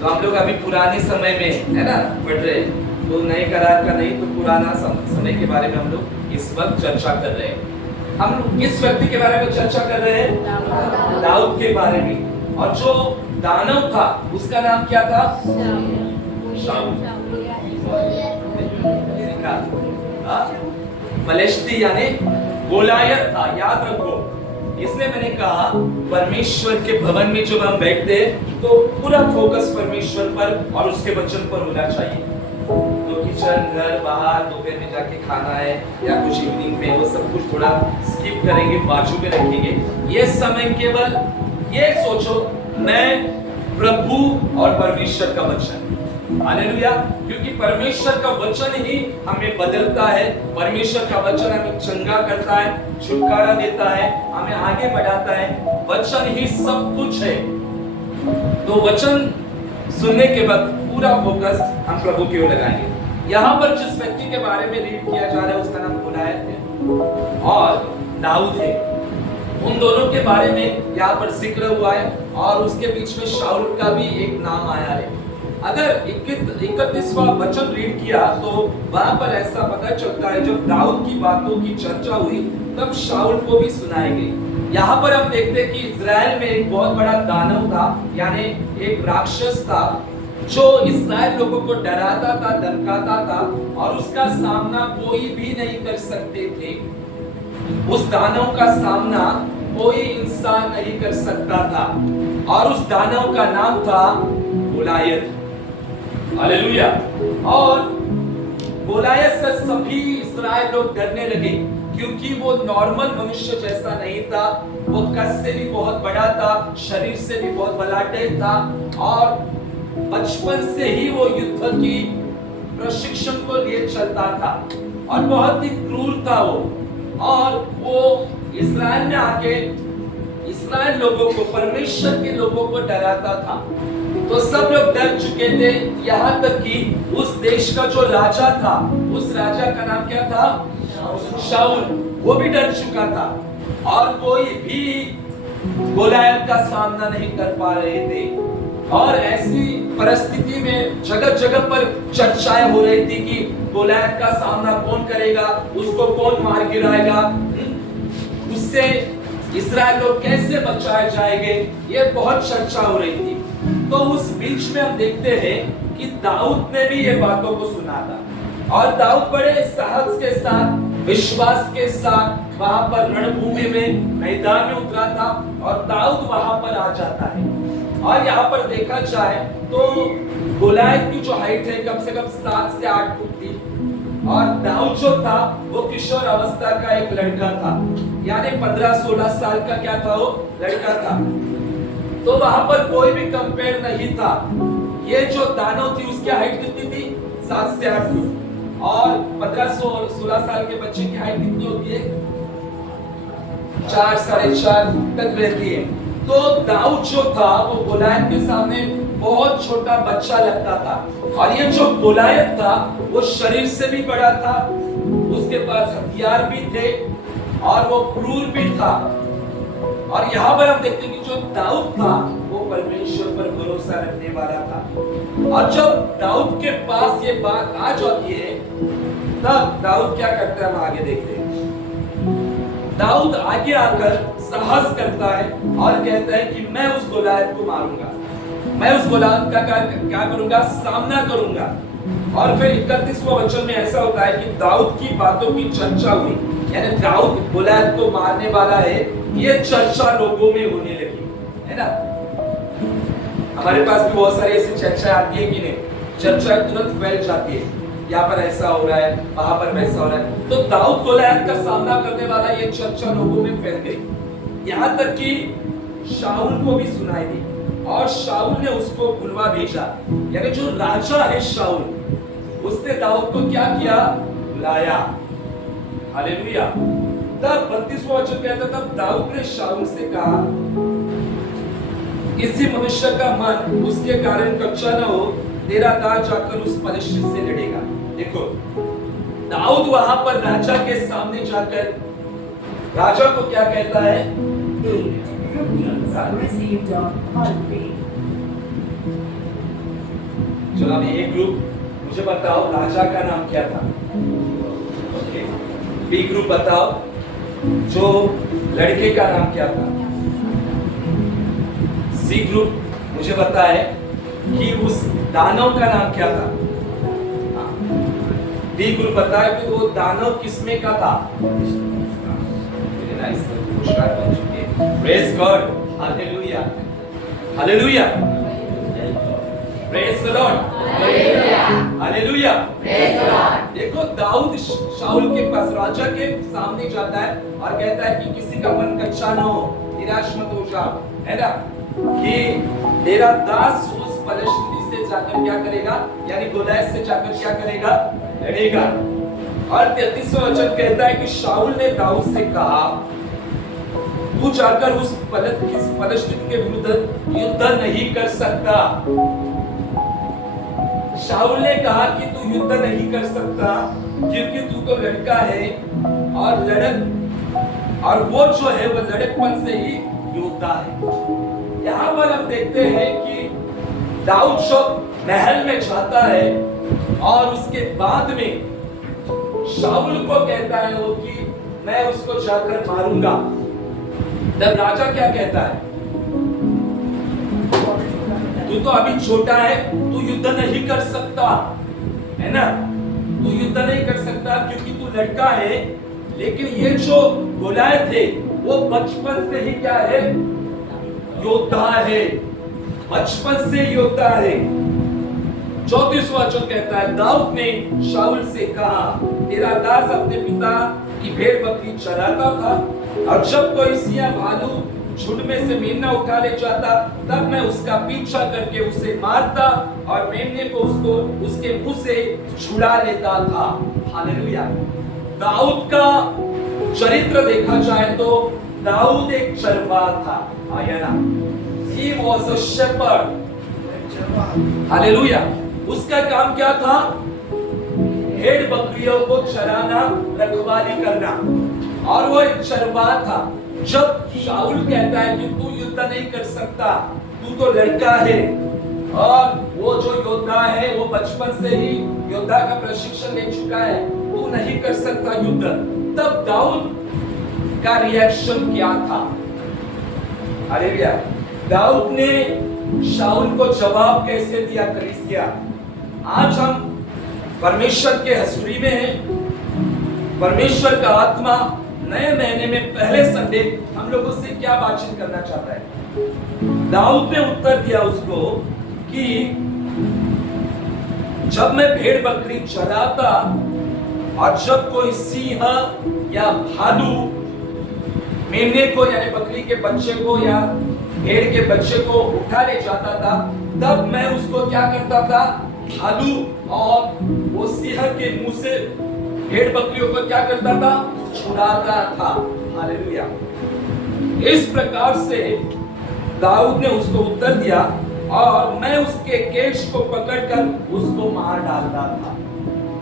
तो हम लोग अभी पुराने समय में है ना पढ़ रहे हैं, तो नए करार का नहीं, तो पुराना समय के बारे में हम लोग इस वक्त चर्चा कर रहे हैं। हम किस व्यक्ति के बारे में चर्चा कर रहे हैं? दाऊद के बारे में। और जो दानव था उसका नाम क्या था? शाऊल। फलिश्ती यानी गोलायत था। याद रखो, इसलिए मैंने कहा परमेश्वर के भवन में जब हम बैठते हैं तो पूरा फोकस परमेश्वर पर और उसके वचन पर होना चाहिए। तो किचन, घर, बाहर, दोपहर में जाके खाना है या कुछ इवनिंग में, वो सब कुछ थोड़ा स्किप करेंगे, बाजू में रखेंगे। ये समय केवल ये सोचो, मैं, प्रभु और परमेश्वर का वचन। हालेलुया। क्योंकि परमेश्वर का वचन ही हमें बदलता है। परमेश्वर का वचन हमें चंगा करता है, छुटकारा देता है, हमें आगे बढ़ाता है। वचन ही सब कुछ है। तो वचन सुनने के बाद पूरा फोकस हम प्रभु की ओर लगाएंगे। यहाँ पर जिस व्यक्ति के बारे में रीड किया जा रहा है उसका नाम गोलायत है और दाऊद है। उन दोनों के बारे में यहाँ पर जिक्र हुआ है, और उसके बीच में शाऊल का भी एक नाम आया है। अगर 31वां वचन रीड किया तो वहां पर ऐसा पता चलता है, जब दाऊद की बातों की चर्चा हुई तब शाऊल को भी सुनाई गई। यहाँ पर हम देखते हैं कि इजराइल में एक बहुत बड़ा दानव था, यानी एक राक्षस था जो इस्राएल लोगों को डराता था, धमकाता था, और उसका सामना कोई भी नहीं कर सकते थे। उस दानव का सामना कोई इंसान नहीं कर सकता था, और उस दानव का नाम था गोलायत। हालेलुया। और गोलायत से सभी इस्राएल लोग डरने लगे, क्योंकि वो नॉर्मल मनुष्य जैसा नहीं था। वो कद से भी बहुत बड़ा था, शरीर से भी बहुत बलाढ्य था, और बचपन से ही वो युद्ध की प्रशिक्षण को लिए चलता था, और बहुत ही क्रूर था वो। और वो इस्राएल में आके इस्राएल लोगों को, परमेश्वर के लोगों को डराता था। तो सब लोग डर चुके थे, यहाँ तक कि उस देश का जो राजा था, उस राजा का नाम क्या था? शाऊल। वो भी डर चुका था, और कोई भी गोलायत का सामना नहीं कर पा रहे थे। और ऐसी परिस्थिति में जगह जगह पर चर्चाएं हो रही थी कि गोलायत का सामना कौन करेगा, उसको कौन मार गिराएगा, उससे इसराइल को कैसे बचाए जाएंगे, ये बहुत चर्चा हो रही थी। तो उस बीच में हम देखते हैं कि दाऊद ने भी ये बातों को सुना था, और दाऊद बड़े साहस के साथ, विश्वास के साथ वहां पर रणभूमि में, मैदान में उतरा था, और दाऊद वहां पर आ जाता है। और यहाँ पर देखा जाए तो गोलायत की जो हाइट है कम से कम 7 से 8 फुट थी, और दाऊद जो था वो किशोर अवस्था का एक लड़का था, यानी 15-16 साल का क्या था, वो लड़का था। तो वहां पर कोई भी कंपेयर नहीं था। ये जो दानव थी उसकी हाइट कितनी थी, 7 से 8 फुट, और 15-16 साल के बच्चे की हाइट कितनी होती है, 4-4.5 तक रहती है। तो दाऊद जो था वो गोलायत के सामने बहुत छोटा बच्चा लगता था, और ये जो गोलायत था वो शरीर से भी बड़ा था, उसके पास हथियार भी थे, और वो क्रूर भी था। और यहाँ पर हम देखते हैं कि जो दाऊद था वो परमेश्वर पर भरोसा रखने वाला था। और जब दाऊद के पास ये बात आ जाती है, तब दाऊद क्या करता है, हम आगे देखते हैं। दाऊद आगे आकर साहस करता है और कहता है कि मैं उस गोलायत को मारूंगा, मैं उस गोलायत का क्या करूंगा, सामना करूंगा। और फिर 31वां वचन में ऐसा होता है कि दाऊद की बातों की चर्चा हुई, यानी दाऊद गोलायत को मारने वाला है, ये चर्चा लोगों में होने लगी, है ना। हमारे पास भी बहुत सारी ऐसी चर्चा आती है कि नहीं, चर्चा तुरंत फैल जाती है, यहाँ पर ऐसा हो रहा है, वहां पर वैसा हो रहा है। तो दाऊद गोलायत का सामना करने वाला ये चर्चा लोगों में फैल गई, यहाँ तक कि शाऊल को भी सुनाई दी, और शाऊल ने उसको बुलवा भेजा, यानी जो राजा है शाऊल, उसने दाऊद को क्या किया, बुलाया। हालेलुया। तब 32वां वचन कहता, तब दाऊद ने शाऊल से कहा, किसी मनुष्य का मन उसके कारण कच्चा न हो, तेरा दास जाकर उस फलिश्ती से लड़ेगा। देखो, दाऊद वहां पर राजा के सामने जाकर राजा को क्या कहता है, चलो अभी एक ग्रुप मुझे बताओ राजा का नाम क्या था, ओके। बी ग्रुप बताओ जो लड़के का नाम क्या था। सी ग्रुप मुझे बताए कि उस दानव का नाम क्या था। डी ग्रुप बताए कि वो दानव किसमें का था। Praise God, hallelujah, hallelujah, praise the Lord, hallelujah. देखो, दाऊद शाऊल के पास, राजा के सामने जाता है और कहता है कि किसी का मन कच्चा ना हो, निराश मत हो जाओ, है ना, कि तेरा दास उस फलिश्ती से जाकर क्या करेगा, यानी गोलायत से जाकर क्या करेगा, लड़ेगा। और 33वां वचन कहता है कि शाऊल ने दाऊद से कहा, तू जाकर उस फलिश्ती के विरुद्ध युद्ध नहीं कर सकता। शाऊल ने कहा कि तू युद्ध नहीं कर सकता क्योंकि तू तो लड़का है, और और वो जो है वो लड़कपन से ही योद्धा है। यहाँ पर हम देखते हैं कि दाऊद जब महल में जाता है और उसके बाद में शाऊल को कहता है वो कि मैं उसको जाकर मारूंगा, तब राजा क्या कहता है, तू तो अभी छोटा है, तू युद्ध नहीं कर सकता, है ना, तू युद्ध नहीं कर सकता क्योंकि तू लड़का है। लेकिन ये जो गोलायत है वो बचपन से ही क्या है, योद्धा है, बचपन से योद्धा है। 34वां वचन कहता है, दाऊद ने शाऊल से कहा, तेरा दास अपने पिता की भेड़ बकरी चराता था, और जब कोई सिंह भालू झुंड में से मेमना उठा ले जाता, तब मैं उसका पीछा करके उसे मारता और मेमने को उसके मुंह से छुड़ा लेता था। हालेलुया। दाऊद का चरित्र देखा जाए तो दाऊद एक चरवाहा था, आया ना, he was a shepherd। Hallelujah. उसका काम क्या था, भेड़ बकरियों को चराना, रखवाली करना, और वो एक चरवाहा था। जब शाऊल कहता है कि तू युद्ध नहीं कर सकता, तू तो लड़का है, और वो जो योद्धा है वो बचपन से ही योद्धा का प्रशिक्षण ले चुका है, तू नहीं कर सकता युद्ध, तब दाऊद का रिएक्शन क्या था, हालेलुया। दाऊद ने शाऊल को जवाब कैसे दिया कलीसिया? आज हम परमेश्वर के हजूरी में हैं। परमेश्वर का आत्मा नए महीने में पहले संडे हम लोगों से क्या बातचीत करना चाहता है? दाऊद ने उत्तर दिया उसको कि जब मैं भेड़ बकरी चराता और जब कोई सिंह या भालू मेमने को यानी बकरी के बच्चे को या भेड़ के बच्चे को उठा ले जाता था, तब मैं उसको क्या करता था? भालू और वो सिंह के मुंह से भेड़ बकरियों को क्या करता था? छुड़ाता था। हालेलुया। इस प्रकार से दाऊद ने उसको उत्तर दिया और मैं उसके केश को पकड़कर उसको मार डालता था।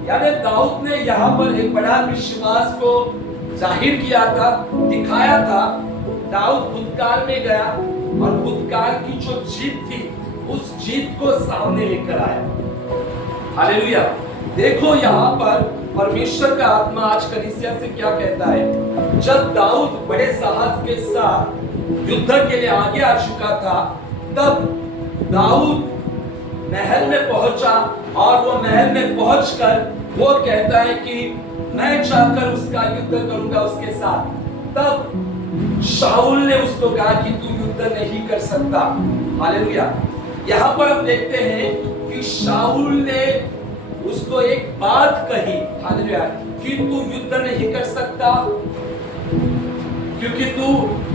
यानी दाऊद ने यहाँ पर एक बड़ा विश्वास को जाहिर किया था, दिखाया था। दाऊद भूतकाल में गया और भूतकाल की जो जीत थी उस जीत को सामने लेकर आया। हालेलुया। देखो यहाँ पर परमेश्वर का आत्मा आज कलीसिया से क्या कहता है? जब दाऊद बड़े साहस के साथ युद्ध के लिए आगे आ चुका था, तब दाऊद महल में पहुंचा और वो महल में पहुंचकर वो कहता है कि मैं जाकर उसका युद्ध करूंगा उसके साथ। तब शाऊल ने उसको कहा कि तू युद्ध नहीं कर सकता। हालेलुया। यहाँ पर हम देखते हैं कि शाऊल ने उसको एक बात कही, हालेलुया, कि तू युद्ध नहीं कर सकता क्योंकि तू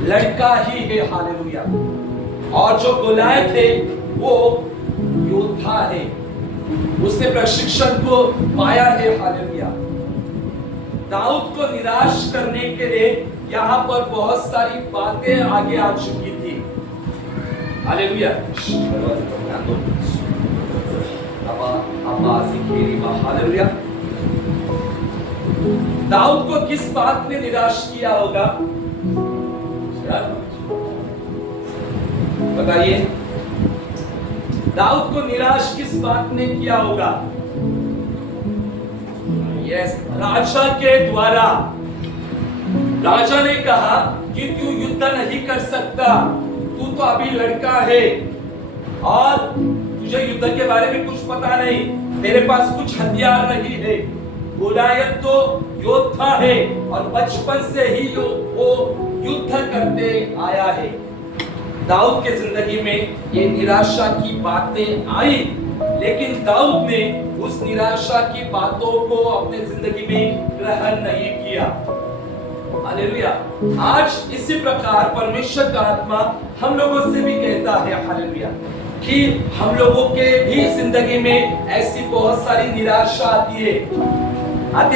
लड़का ही है। हालेलुया। और जो गोलायत है वो योद्धा है, उसने प्रशिक्षण को पाया है। हालेलुया। दाऊद को निराश करने के लिए यहाँ पर बहुत सारी बातें आगे आ चुकी थी। हालेलुया। हालेलुया। दाऊद को किस बात ने निराश किया होगा? बताइए, दाऊद को निराश किस बात ने किया होगा? यस, राजा के द्वारा। राजा ने कहा कि तू युद्ध नहीं कर सकता, तू तो अभी लड़का है और तुझे युद्ध के बारे में कुछ पता नहीं, तेरे पास कुछ हथियार नहीं है। गोलायत तो योद्धा है और बचपन से ही वो युद्ध करते आया है। दाऊद के जिंदगी में ये निराशा की बातें आई, लेकिन दाऊद ने उस निराशा की बातों को अपने जिंदगी में ग्रहण नहीं किया। हालेलुया। आज इसी प्रकार परमेश्वर का आत्मा हम लोगों से भी कहता है, हालेलुया, कि हम लोगों के भी जिंदगी में ऐसी बहुत सारी निराशा आती है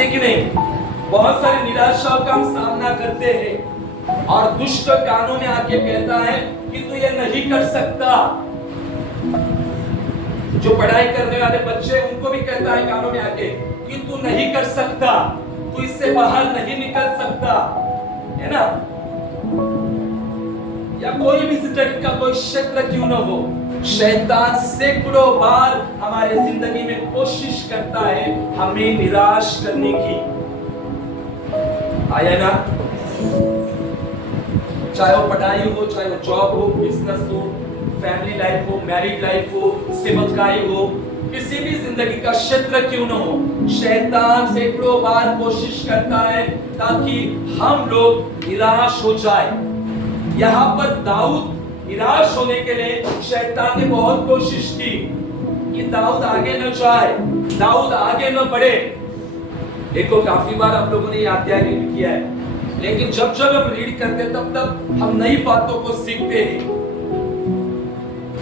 कि नहीं? बहुत सारी निराशाओं का हम सामना करते हैं और दुष्ट कानों में आके कहता है कि तू ये नहीं कर सकता। जो पढ़ाई करने वाले बच्चे उनको भी कहता है कानों में आके कि तू नहीं कर सकता, तू इससे बाहर नहीं निकल सकता, है ना? या कोई भी जिंदगी का कोई क्षेत्र क्यों न हो, शैतान सैकड़ों बार हमारे जिंदगी में कोशिश करता है हमें निराश करने की। आया ना? चाहे वो पढ़ाई हो, चाहे वो जॉब हो, बिजनेस हो, फैमिली लाइफ हो, मैरिड लाइफ हो, सेवकाई हो, किसी भी जिंदगी का क्षेत्र क्यों न हो, शैतान सैकड़ों बार कोशिश करता है ताकि हम लोग निराश हो जाए। यहाँ पर दाऊद निराश होने के लिए शैतान ने बहुत कोशिश की कि दाऊद आगे न जाए, दाऊद आगे न बढ़े। देखो, काफी बार हम लोगों ने ये अध्याय रीड किया है, लेकिन जब जब हम रीड करते तब तब हम नई बातों को सीखते हैं।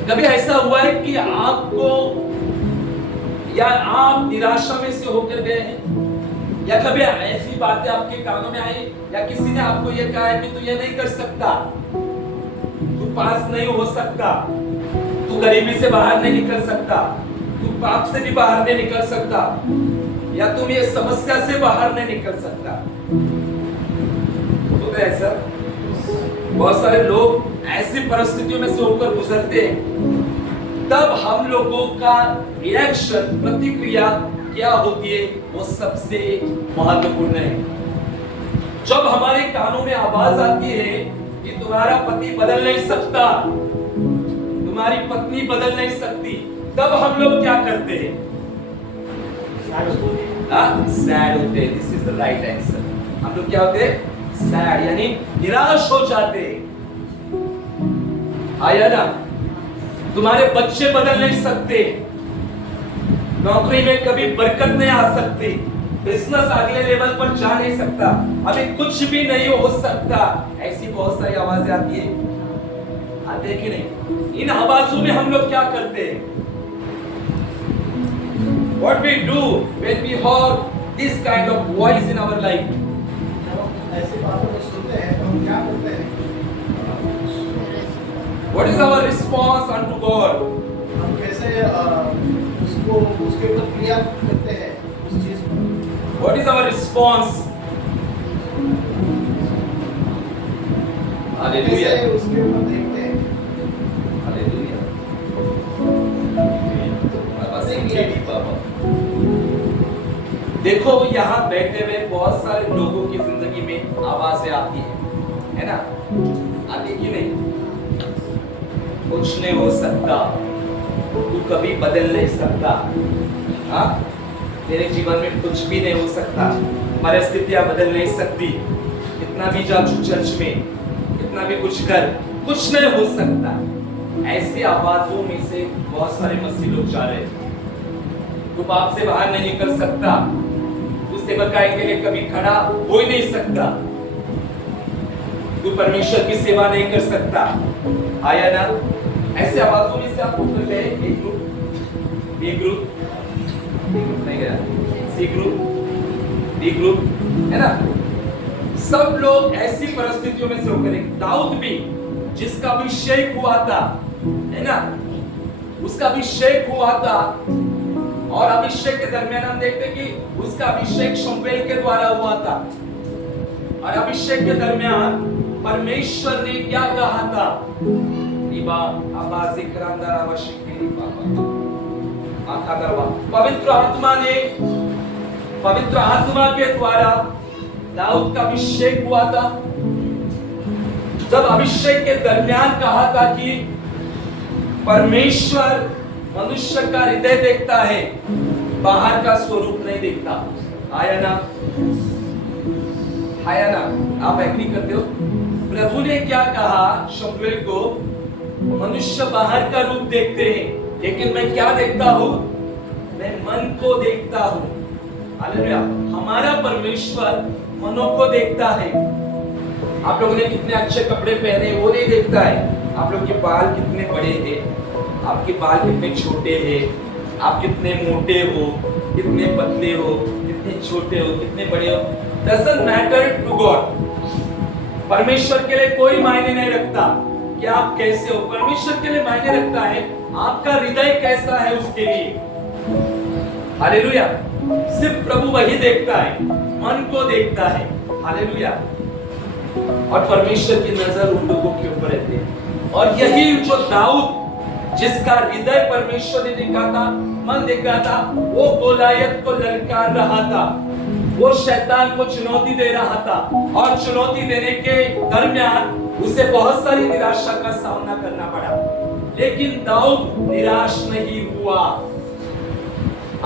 कभी ऐसा हुआ है कि आपको या आप निराशा में से होकर गए हैं, या कभी ऐसी बातें आपके कानों में आई या किसी ने आपको ये कहा है कि तू ये नहीं कर सकता, तू पास नहीं हो सकता, तू गरीबी से बाहर नहीं निकल सकता, तू पाप से भी बाहर नहीं निकल सकता, या तुम ये समस्या से बाहर नहीं निकल सकता। तो ऐसा बहुत सारे लोग ऐसी परिस्थितियों में से होकर गुजरते हैं। तब हम लोगों का रिएक्शन, प्रतिक्रिया क्या होती है, वो सबसे महत्वपूर्ण है। जब हमारे कानों में आवाज आती है कि तुम्हारा पति बदल नहीं सकता, तुम्हारी पत्नी बदल नहीं सकती, तब हम लोग क्या करते हैं? सैड होते हैं। This is the right answer. हम लोग क्या होते हैं? सैड, यानी निराश हो जाते हैं। आया ना? तुम्हारे बच्चे बदल नहीं सकते, नौकरी में कभी बरकत नहीं आ सकती, बिजनेस अगले लेवल पर जा नहीं सकता, अभी कुछ भी नहीं हो सकता। ऐसी बहुत सारी आवाजें आती है, आते हैं कि नहीं? इन आवाजों में हम लोग क्या करते हैं? What we do when we hear this kind of voice in our life? ऐसी बातों को सुनते हैं तो हम क्या करते हैं? What is our response unto God? हम कैसे उसको उसके ऊपर क्रिया करते हैं उस चीज पर? What is our response? कैसे Hallelujah. उसके ऊपर देखते हैं? Hallelujah. बाबा संख्या की बाबा। देखो यहाँ बैठे हुए बहुत सारे लोगों की जिंदगी में आवाजें आती है ना? आती कि नहीं? कुछ नहीं हो सकता, तू कभी बदल नहीं सकता, हाँ? तेरे जीवन में कुछ भी नहीं हो सकता, परिस्थितियां बदल नहीं सकती, कितना भी जा चर्च में, कितना भी कुछ कर, कुछ नहीं हो सकता। ऐसी आवाजों में से बहुत सारे मसीह लोग जा रहे हैं। तू पाप से बाहर नहीं निकल सकता, तू सेवकाई के लिए कभी खड़ा हो ही नहीं सकता, तू परमेश्वर की सेवा नहीं कर सकता। आया ना? ऐसे आवाजों में से आप उतर गए। एक ग्रुप, बी ग्रुप, नहीं गया, सी ग्रुप, डी ग्रुप, है ना? सब लोग ऐसी परिस्थितियों में से होकर, दाऊद भी जिसका अभिषेक हुआ था, है ना? उसका अभिषेक हुआ था, और अभिषेक के दरमियान हम देखते हैं कि उसका अभिषेक शमूएल के द्वारा हुआ था, और अभिषेक के दरमियान परमेश्वर ने क्या कहा था? पवित्र आत्मा ने, पवित्र आत्मा के द्वारा दाऊद का अभिषेक हुआ था। जब अभिषेक के दरमियान कहा था कि परमेश्वर मनुष्य का हृदय देखता है, बाहर का स्वरूप नहीं देखता। आया ना? आया ना? आप एग्री करते हो? प्रभु ने क्या कहा शमूएल को? मनुष्य बाहर का रूप देखते हैं, लेकिन मैं क्या देखता हूं? मैं मन को देखता हूं। हालेलुया। हमारा परमेश्वर मनों को देखता है। आप लोगों ने कितने अच्छे कपड़े पहने वो नहीं देखता है, आप लोग के बाल कितने बड़े हैं, आपके बाल कितने छोटे हैं, आप कितने मोटे हो, कितने पतले हो, कितने छोटे हो, कितने बड़े हो, doesn't matter to God। परमेश्वर के लिए कोई मायने नहीं रखता कि आप कैसे हो, परमेश्वर के लिए मायने रखता है आपका हृदय कैसा है उसके लिए। हालेलुया। सिर्फ प्रभु वही देखता है, मन को देखता है। हालेलुया। और परमेश्वर की नजर उन लोगों के ऊपर रहती है। और यही जो दाऊद, जिसका हृदय परमेश्वर ने देखा था, मन देखा था, वो गोलायत को ललकार रहा था, वो शैतान को चुनौती दे रहा था, और चुनौती देने के दरमियान उसे बहुत सारी निराशा का सामना करना पड़ा, लेकिन दाऊद निराश नहीं हुआ।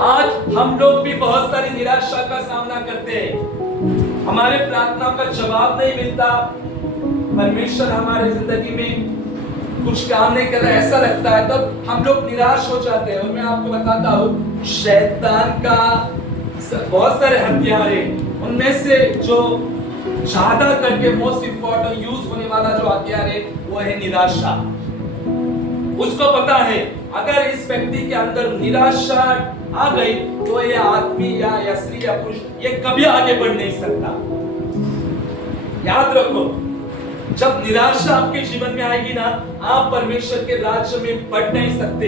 आज हम लोग भी बहुत सारी निराशा का सामना करते हैं, हमारे प्रार्थना का जवाब नहीं मिलता, परमेश्वर हमारे जिंदगी में कुछ काम नहीं कर रहा, ऐसा लगता है, तब हम लोग निराश हो जाते हैं। और मैं आपको बताता हूँ, शैतान का बहुत सारे हथियार हैं, उनमें से जो ज्यादा करके मोस्ट इंपॉर्टेंट यूज होने वाला जो हथियार है वो है निराशा। उसको पता है अगर इस व्यक्ति के अंदर निराशा आ गई तो ये आदमी या स्त्री या पुरुष ये कभी आगे बढ़ नहीं सकता। याद रखो, जब निराशा आपके जीवन में आएगी ना, आप परमेश्वर के राज्य में बढ़ नहीं सकते।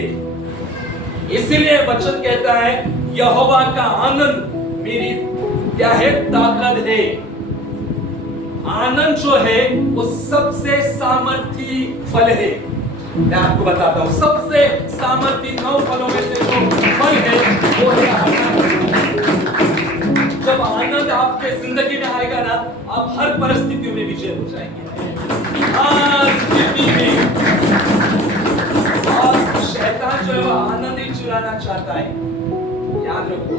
इसीलिए वचन कहता है यहोवा का आनंद मेरी क्या है? ताकत है। आनंद जो है वो सबसे सामर्थी फल है। मैं आपको बताता हूं, सबसे सामर्थी 9 फलों में से जो फल है वो है आनंद। जब आनंद आपके जिंदगी में आएगा ना, आप हर परिस्थितियों में विजय हो जाएंगे। हर स्थिति में। और शैतान जो है वो आनंद ही चुराना चाहता है। याद रखो,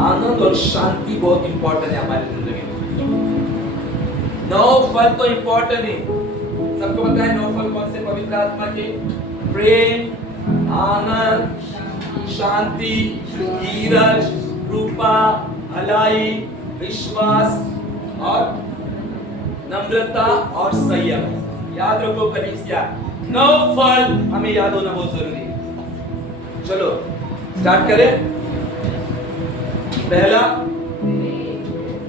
आनंद और शांति बहुत इंपॉर्टेंट है हमारी जिंदगी में। 9 फल तो इंपॉर्टेंट है, सबको पता है 9 फल कौन से पवित्र आत्मा के? प्रेम, आनंद, शांति, धीरज, कृपा, भलाई, विश्वास और नम्रता और संयम। याद रखो कलीसिया, 9 फल हमें याद होना बहुत जरूरी है। चलो स्टार्ट करें। पहला,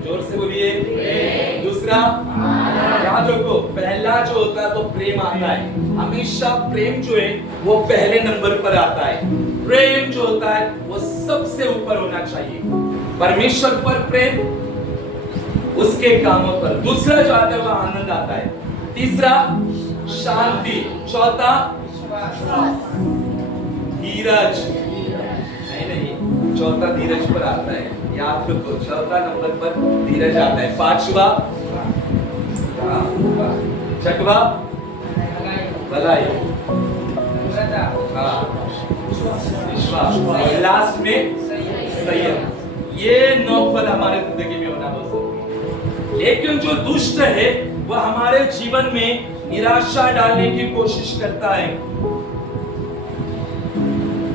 जोर से बोलिए। दूसरा, याद रखो, पहला जो होता है तो प्रेम आता है। हमेशा प्रेम जो है वो पहले नंबर पर आता है। प्रेम जो होता है वो सबसे ऊपर होना चाहिए। परमेश्वर पर प्रेम, उसके कामों पर। दूसरा जो आता है वो आनंद आता है। तीसरा शांति। चौथा धीरज। नहीं, चौथा धीरज पर आता है। याद रखो, चौथा नंबर पर धीरज आता है। पांचवा छठवा भलाई, विश्वास, लास्ट में संयम। ये 9 फल हमारे जिंदगी में होना बहुत जरूरी है। लेकिन जो दुष्ट है वह हमारे जीवन में निराशा डालने की कोशिश करता है।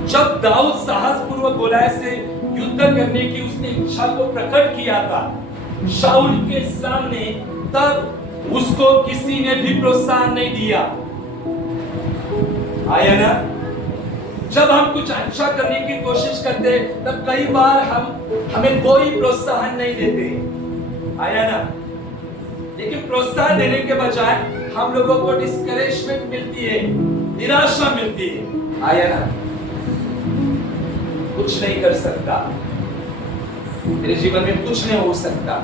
जब दाऊद साहसपूर्वक गोलियत से युद्ध करने की उसने इच्छा को प्रकट किया था शाऊल के सामने, तब उसको किसी ने भी प्रोत्साहन नहीं दिया। आया ना? जब हम कुछ अच्छा करने की कोशिश करते तब कई बार हमें कोई प्रोत्साहन नहीं देते। आया ना? लेकिन प्रोत्साहन देने के बजाय हम लोगों को डिस्करेजमेंट मिलती है, निराशा मिलती है। आया ना? कुछ नहीं कर सकता, मेरे जीवन में कुछ नहीं हो सकता।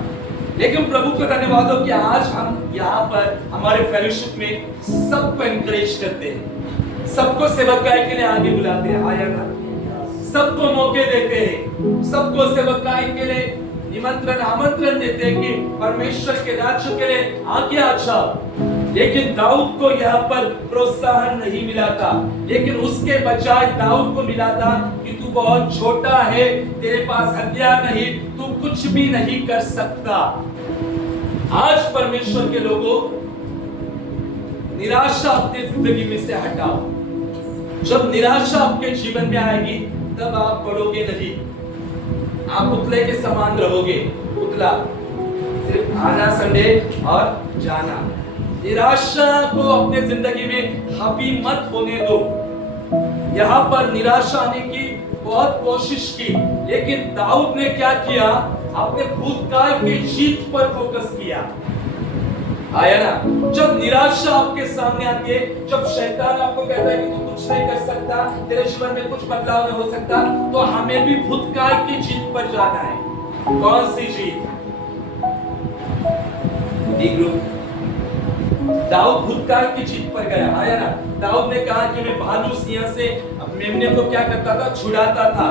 लेकिन प्रभु का धन्यवाद हो कि आज हम यहाँ पर हमारे फेलोशिप में सबको एनकरेज करते हैं, सबको सेवकाई के लिए आगे बुलाते हैं। आया ना? सबको मौके देते हैं, सबको सेवकाई के लिए निमंत्रण आमंत्रण देते हैं कि परमेश्वर के राज्य के लिए आगे आ जाओ। लेकिन दाऊद को यहाँ पर प्रोत्साहन नहीं मिला था, लेकिन उसके बजाय दाऊद को मिला था कि तू बहुत छोटा है, तेरे पास हथियार नहीं, तू कुछ भी नहीं कर सकता। आज परमेश्वर के लोगों, निराशा अपनी जिंदगी में से हटाओ। जब निराशा आपके जीवन में आएगी तब आप बढ़ोगे नहीं, आप पुतले के समान रहोगे। पुतला सिर्फ आना संडे और जाना। निराशा को अपने जिंदगी में हावी मत होने दो। यहाँ पर निराशा आने की बहुत कोशिश की, लेकिन दाऊद ने क्या किया? अपने भूतकाल की जीत पर फोकस किया। आया ना? जब निराशा आपके सामने आती है, जब शैतान आपको कहता है कि तू कुछ नहीं कर सकता, तेरे जीवन में कुछ बदलाव नहीं हो सकता, तो हमें भी भूतकाल की जीत पर जाना है। कौन सी जीत? दाऊद भूतकाल की जीत पर गया। आया ना? दाऊद ने कहा कि मैं भालू सिंह से मेमने को क्या करता था? छुड़ाता था।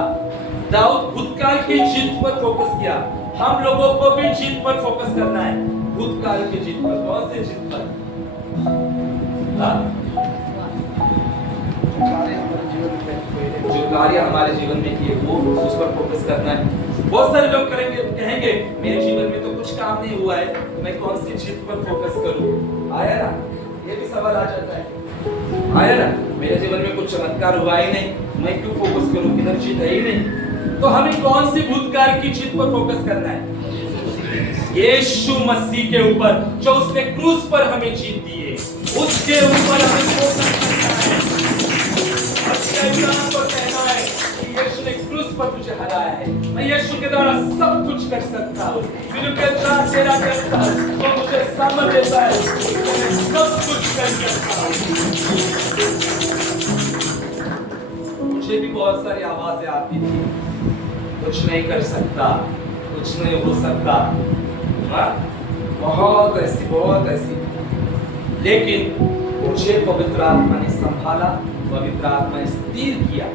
दाऊद भूतकाल की जीत पर फोकस किया। हम लोगों को भी जीत पर फोकस करना है, भूतकाल की जीत पर। कौन से जीत पर? जो कार्य हमारे जीवन में किए वो उस पर फोकस करना है। बहुत सारे लोग कहेंगे मेरे जीवन में तो कुछ काम नहीं हुआ है, तो मैं कौन सी जीत पर फोकस करूं? आया ना? ये भी सवाल आ जाता है। आया ना? मेरे जीवन में कुछ चमत्कार हुआ ही नहीं, मैं क्यों फोकस करूं? किधर जीत है ही नहीं। तो हमें कौन सी भूतकाल की जीत पर फोकस करना है? यीशु मसीह के ऊपर, जो उसने क्रूस पर हमें जीत दी है, उसके ऊपर हमें फोकस करना है। शैतान को कहना है कि यीशु ने क्रूस पर तुझे हराया है, मैं यीशु के द्वारा सब कुछ कर सकता हूँ। फिलिपियर 4 तेरा कहता है, तो मुझे सामर्थ्य देता है कि मैं सब कुछ कर सकता हूँ। मुझे भी बहुत सारी आवाजें आती थी, कुछ नहीं कर सकता, कुछ नहीं हो सकता, बहुत ऐसी। लेकिन मुझे पवित्र आत्मा ने संभाला, पवित्र आत्मा ने स्थिर किया।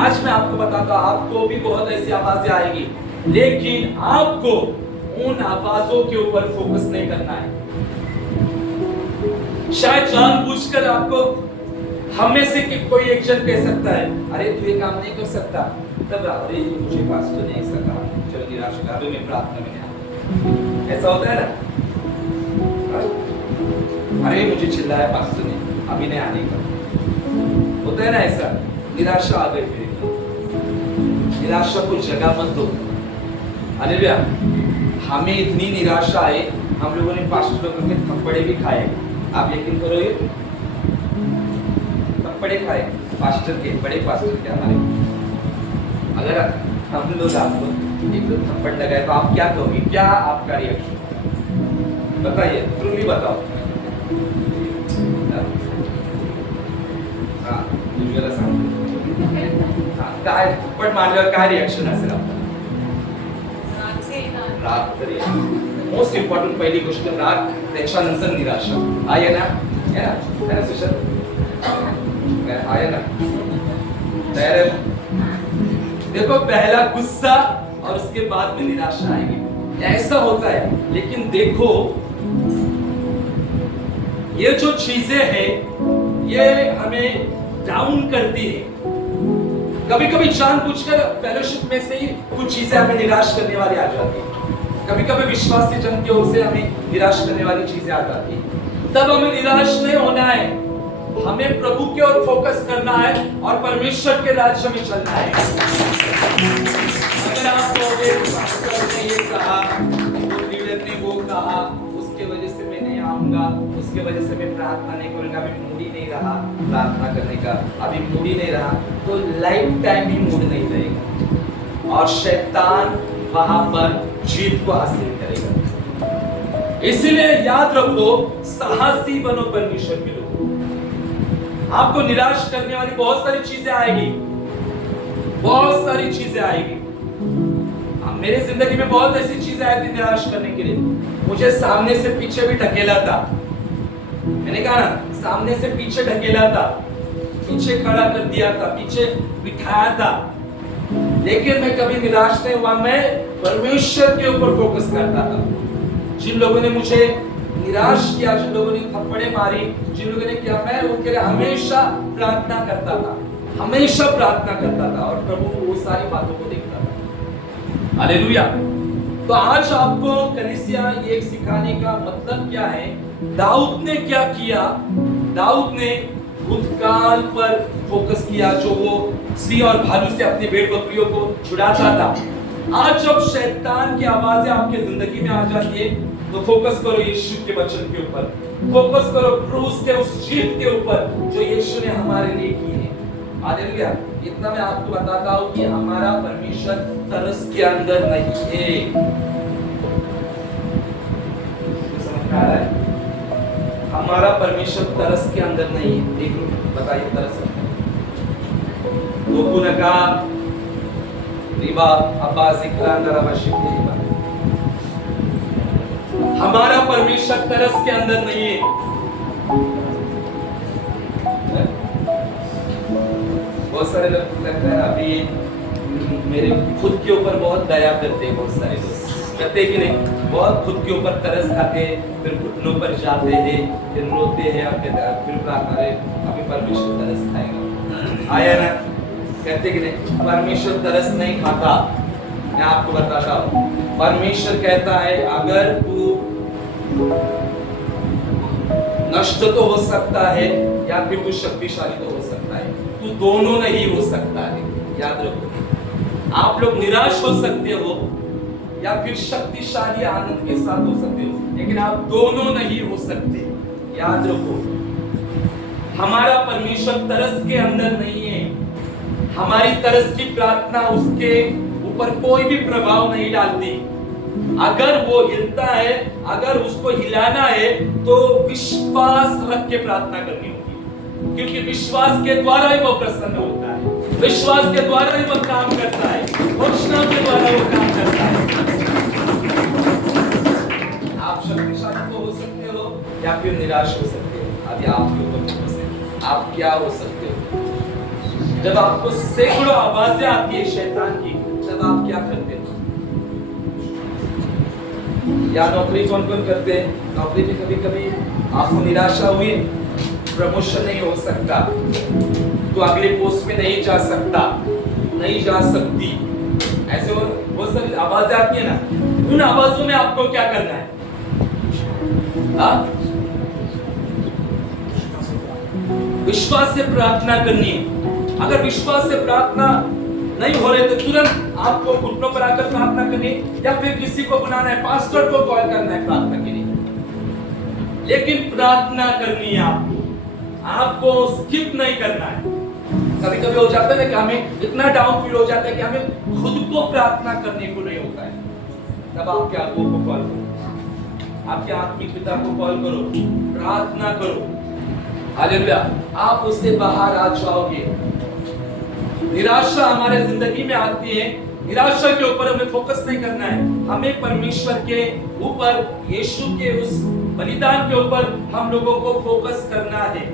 आज मैं आपको बताता हूं, आपको भी बहुत ऐसी आवाजें आएगी, लेकिन आपको उन आवाजों के ऊपर फोकस नहीं करना है। शायद जानबूझकर आपको हम में से कोई एक जन कह सकता है, अरे तू ये काम नहीं कर सकता, तब अरे मुझे पास्टर ने ऐसा कहा, चलो निराश कर, अभी मैं प्रार्थना में गया। ऐसा होता है ना, अरे मुझे चिल्लाया पास्टर ने, अभी नहीं आने का। होता है ना ऐसा, निराशा आ गई फिर। निराशा को जगह मत दो। हालेलुया। हमें इतनी निराशा आई, हम लोगों ने पास्टर लोगों के थप्पड़े भी खाए। आप यकीन करो, ये थप्पड़े खाए पास्टर के, बड़े पास्टर के हमारे। अगर हम लोग आपको एक थप्पड़ लगाए तो आप क्या कहोगे? क्या आपका रिएक्शन बताइए, ट्रूली बताओ। हाँ, उज्ज्वला सांग। काय थप्पड मारल्यावर काय रिएक्शन असेल आपलं? राग तरी मोस्ट इम्पॉर्टंट पहिली गोष्ट राग, त्याच्यानंतर निराशा. आहे ना? आहे ना? आहे ना सुशांत? आहे ना? तयार है? देखो, पहला गुस्सा और उसके बाद में निराशा आएगी, ऐसा होता है. लेकिन देखो, ये जो चीजें हैं ये हमें डाउन करती है. कभी कभी जानबूझकर फेलोशिप में से ही कुछ चीजें हमें निराश करने वाली आ जाती है. कभी कभी विश्वासी जन की ओर से हमें निराश करने वाली चीजें आ जाती है. तब हमें निराश नहीं होना है, हमें प्रभु की ओर फोकस करना है और परमेश्वर के राज्य में चलना है. अगर आप कहोगे पास्टर ने ये कहा, लीडर ने वो कहा, उसके वजह से मैं नहीं आऊंगा, उसके वजह से मैं प्रार्थना नहीं करूंगा, अभी मूड ही नहीं रहा प्रार्थना करने का, अभी मूड ही नहीं रहा, तो लाइफ टाइम ही मूड नहीं रहेगा और शैतान वहां पर जीत को हासिल करेगा. इसलिए याद रखो, साहसी बनो परमेश्वर के लोग. आपको निराश करने वाली बहुत सारी चीजें आएगी, बहुत सारी चीजें आएगी. मेरे जिंदगी में बहुत ऐसी चीजें आई थी निराश करने के लिए. मुझे सामने से पीछे भी ढकेला था. मैंने कहा ना, सामने से पीछे ढकेला था, पीछे खड़ा कर दिया था, पीछे बिठाया था. लेकिन मैं कभी निराश नहीं हुआ. मैं परमेश्वर के ऊपर फोकस करता था. जिन लोगों ने मुझे निराश किया, जिन लोगों ने थप्पड़े मारी, जिन लोगों ने किया, मैं उनके लिए हमेशा प्रार्थना करता था, हमेशा प्रार्थना करता था और प्रभु वो सारी बातों को देखता था. हालेलुया. तो आज आपको कलीसिया ये सिखाने का मतलब क्या है? दाऊद ने क्या किया? दाऊद ने भूतकाल पर फोकस किया, जो वो सिंह और भालू से अपने भेड़ बकरियों को छुड़ाता था. आज जब शैतान की आवाजें आपके जिंदगी में आ जाती है, तो फोकस करो यीशु के वचन के ऊपर, फोकस करो क्रूस के उस जीत के ऊपर जो यीशु ने हमारे लिए की है. हालेलुया. इतना मैं आपको बताता हूं कि हमारा परमेश्वर तरस के अंदर नहीं है. समझ में आ रहा है? हमारा परमेश्वर तरस के अंदर नहीं है. देखो, बताइए तरस तो गुनका रिबा अब्बा जिक्र अंदर अवश्य रिबा. हमारा परमेश्वर तरस के अंदर नहीं है. बहुत सारे लोग लगता है अभी मेरे खुद के ऊपर बहुत दया करते हैं. बहुत सारे लोग करते कि नहीं, बहुत खुद के ऊपर तरस खाते, फिर घुटनों पर जाते हैं, फिर रोते हैं और फिर प्रार्थना रे अभी परमेश्वर तरस खाएगा. आया ना? कहते कि नहीं, परमेश्वर तरस नहीं खाता. मैं आपको बताता हूँ, परमेश्वर कहता है अगर तू नष्ट तो हो सकता है या फिर तू शक्तिशाली तो हो सकता है, तू दोनों नहीं हो सकता है. याद रखो, आप लोग निराश हो सकते हो या फिर शक्तिशाली आनंद के साथ हो सकते हो, लेकिन आप दोनों नहीं हो सकते. याद रखो, हमारा परमेश्वर तरस के अंदर नहीं है. हमारी तरस की प्रार्थना उसके ऊपर कोई भी प्रभाव नहीं डालती. अगर वो हिलता है, अगर उसको हिलाना है, तो विश्वास रख के प्रार्थना करनी होगी, क्योंकि विश्वास के द्वारा ही वो प्रसन्न होता है, विश्वास के द्वारा ही वो काम करता है, घोषणा के द्वारा वो काम करता है. आप शक्तिशाली तो हो सकते हो या फिर निराश हो सकते हो. अभी आपके ऊपर फोकस है, आप क्या हो सकते हो. जब आपको सैकड़ों आवाजें आती है शैतान की, तब आप क्या करते हो? या नौकरी कौन कौन करते हैं? नौकरी में कभी कभी आपको निराशा हुई, प्रमोशन नहीं हो सकता, तो अगले पोस्ट में नहीं जा सकता, नहीं जा सकती, ऐसे वो सब आवाजें आती है ना, उन आवाजों में आपको क्या करना है? विश्वास से प्रार्थना करनी है। अगर विश्वास से प्रार्थना नहीं हो रहे तो तुरंत आपको घुटनों पर आकर प्रार्थना करनी है, या फिर किसी को बुलाना है, पास्टर को कॉल करना है प्रार्थना के लिए। लेकिन प्रार्थना करनी है आपको स्किप नहीं करना है। कभी कभी हो जाता है कि हमें इतना डाउन फील हो जाता है कि हमें खुद को प्रार्थना करने को नहीं होता है, तब आप क्या को कॉल करो, आपके आत्मिक पिता को कॉल करो, प्रार्थना करो। हालेलुया, आप उससे बाहर आ जाओगे। निराशा हमारे जिंदगी में आती है, निराशा के ऊपर हमें फोकस नहीं करना है, हमें परमेश्वर के ऊपर, यीशु के उस बलिदान के ऊपर हम लोगों को फोकस करना है।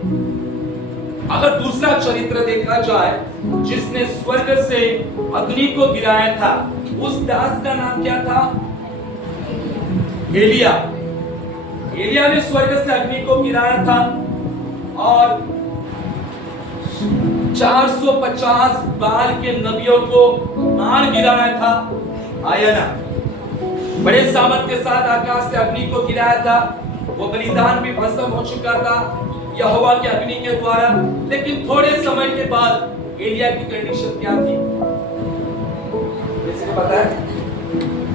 अगर दूसरा चरित्र देखा जाए जिसने स्वर्ग से अग्नि को गिराया था, उस दास का नाम क्या था? एलिया। एलिया ने स्वर्ग से अग्नि को गिराया था और 450 बाल के नबियों को मार गिराया था। आया ना? बड़े सामर्थ के साथ आकाश से अग्नि को गिराया था। वो बलिदान भी भस्म हो चुका था यहोवा के अग्नि के द्वारा। लेकिन थोड़े समय के बाद एलिया की कंडीशन क्या थी? किसी को पता है?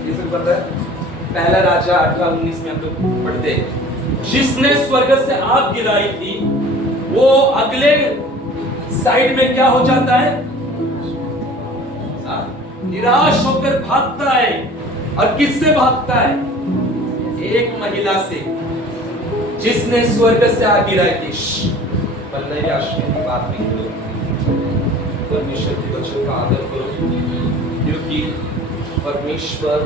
किसी को पता है? पहला राजा 18-19 में हम लोग पढ़ते हैं, जिसने स्वर्ग से आग गिराई थी वो अगले साइड में क्या हो जाता है? निराश होकर भागता है। और किससे भागता है? एक महिला से जिसने स्वर्ग से आग गिराई थी। पल्लवी आश्रम की बात नहीं करो, परमेश्वर के वचन का आदर करो, क्योंकि परमेश्वर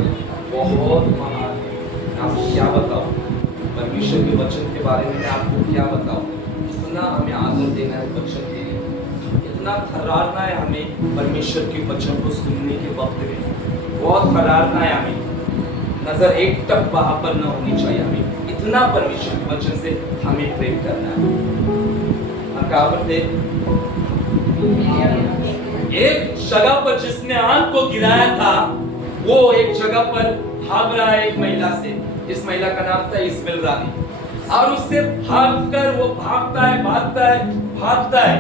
बहुत महान है। मैं आपको क्या बताऊं, परमेश्वर के वचन के बारे में मैं आपको क्या बताऊं? इतना हमें आदर देना है वचन के लिए, इतना थर्राना है हमें परमेश्वर के वचन को सुनने के वक्त में, बहुत थर्राना है हमें। नजर एक टक वहां पर न होनी चाहिए हमें, इतना परमेश्वर के वचन से हमें प्रेम करना है। और कहां पर थे? एक जगह पर जिसने आग को गिराया था, वो एक जगह पर भाग रहा है एक महिला से, जिस महिला का नाम था इस्माइल रानी। और उससे भागकर वो भागता है, भागता है, भागता है।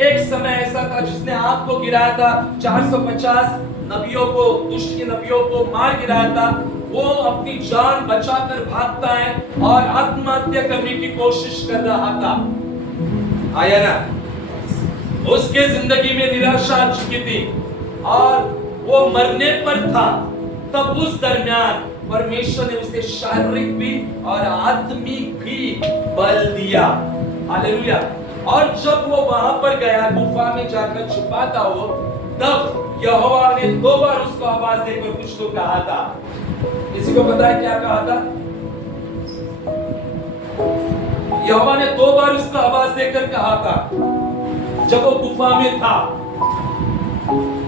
एक समय ऐसा था जिसने आग को गिराया था, 450 नबियों को, दुष्ट के नबियों को मार गिराया था। वो अपनी जान बचाकर भागता है और आत्महत्या करने की कोशिश कर रहा था। आया ना? उसके जिंदगी में निराशा आ चुकी थी और वो मरने पर था। तब उस दरमियान परमेश्वर ने उसे शारीरिक भी और आत्मिक भी बल दिया। हालेलुया। और जब वो वहां पर गया, गुफा में जाकर छुपाता हो, तब यहोवा ने 2 बार उसको आवाज देकर कुछ तो कहा था। किसी को पता है क्या कहा था? यहोवा ने 2 बार उसको आवाज देकर कहा था जब वो गुफा में था।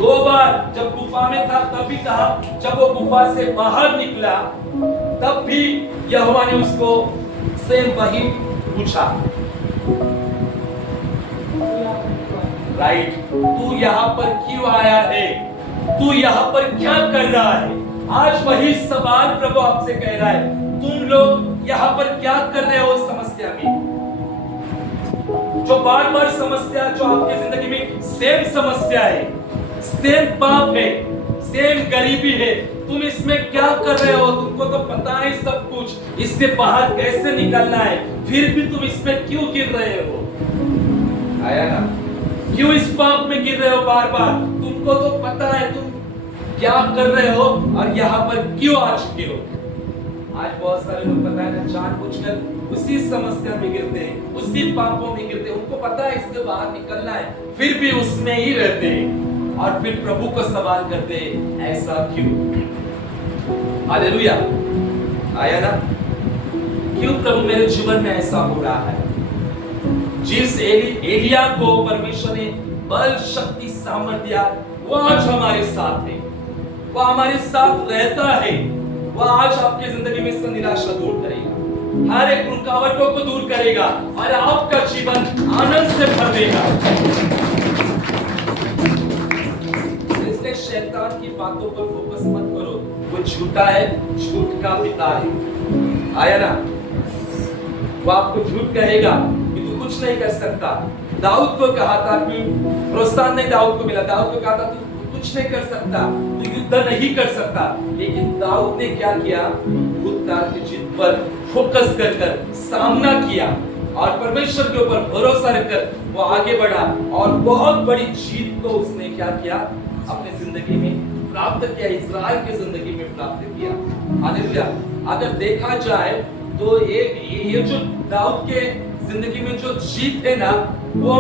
2 बार जब गुफा में था तब भी कहा, जब वो गुफा से बाहर निकला तब भी यहोवा ने उसको सेम वही पूछा, राइट, तू यहाँ पर क्यों आया है? तू यहाँ पर क्या कर रहा है? आज वही सवाल प्रभु आपसे कह रहा है, तुम लोग यहाँ पर क्या कर रहे हो? समस्या में जो बार बार समस्या जो आपके जिंदगी में सेम समस्या है, सेम पाप है, सेम गरीबी है, तुम इसमें क्या कर रहे हो? तुमको तो पता है सब कुछ, इससे बाहर कैसे निकलना है, फिर भी तुम इसमें क्यों गिर रहे हो? आया ना? क्यों इस पाप में गिर रहे हो बार बार? तुमको तो पता है तुम क्या कर रहे हो और यहाँ पर क्यों आ चुके हो। आज बहुत सारे लोग पता है ना, जानबूझकर उसी समस्या में गिरते हैं, उसी पापों में गिरते हैं। उनको पता है इससे बाहर निकलना है, फिर भी उसमें ही रहते हैं और फिर प्रभु को सवाल करते हैं, ऐसा क्यों? हालेलुया। आया ना? क्यों प्रभु मेरे जीवन में ऐसा हो रहा है? जिस एलिया को परमेश्वर ने बल, शक्ति, सामर्थ्य दिया, वो आज हमारे साथ है, वो हमारे साथ रहता है, वो आज आपकी जिंदगी में से निराशा दूर करेगा, हर एक रुकावटों को दूर करेगा और आपका जीवन आनंद से भर देगा। इसलिए शैतान की बातों पर फोकस मत करो, वो झूठा है, झूठ का पिता है। आया ना? वो आपको झूठ कहेगा कि तू कुछ नहीं कर सकता। दाऊद को कहा था कि प्रोत्साहन नहीं दाऊद को मिला, दाऊद को कहा था तू कुछ नहीं कर सकता, तू युद्ध नहीं कर सकता। लेकिन दाऊद ने क्या किया? भूतकाल की जीत पर फोकस कर सामना किया और परमेश्वर के ऊपर भरोसा रखकर वो आगे बढ़ा और बहुत बड़ी जीत को उसने क्या किया? अपनी जिंदगी में प्राप्त किया, इस्राएल की जिंदगी में प्राप्त किया। हालेलुया। अगर देखा जाए तो ये जो दाऊद के जिंदगी में जो जीत है ना, वो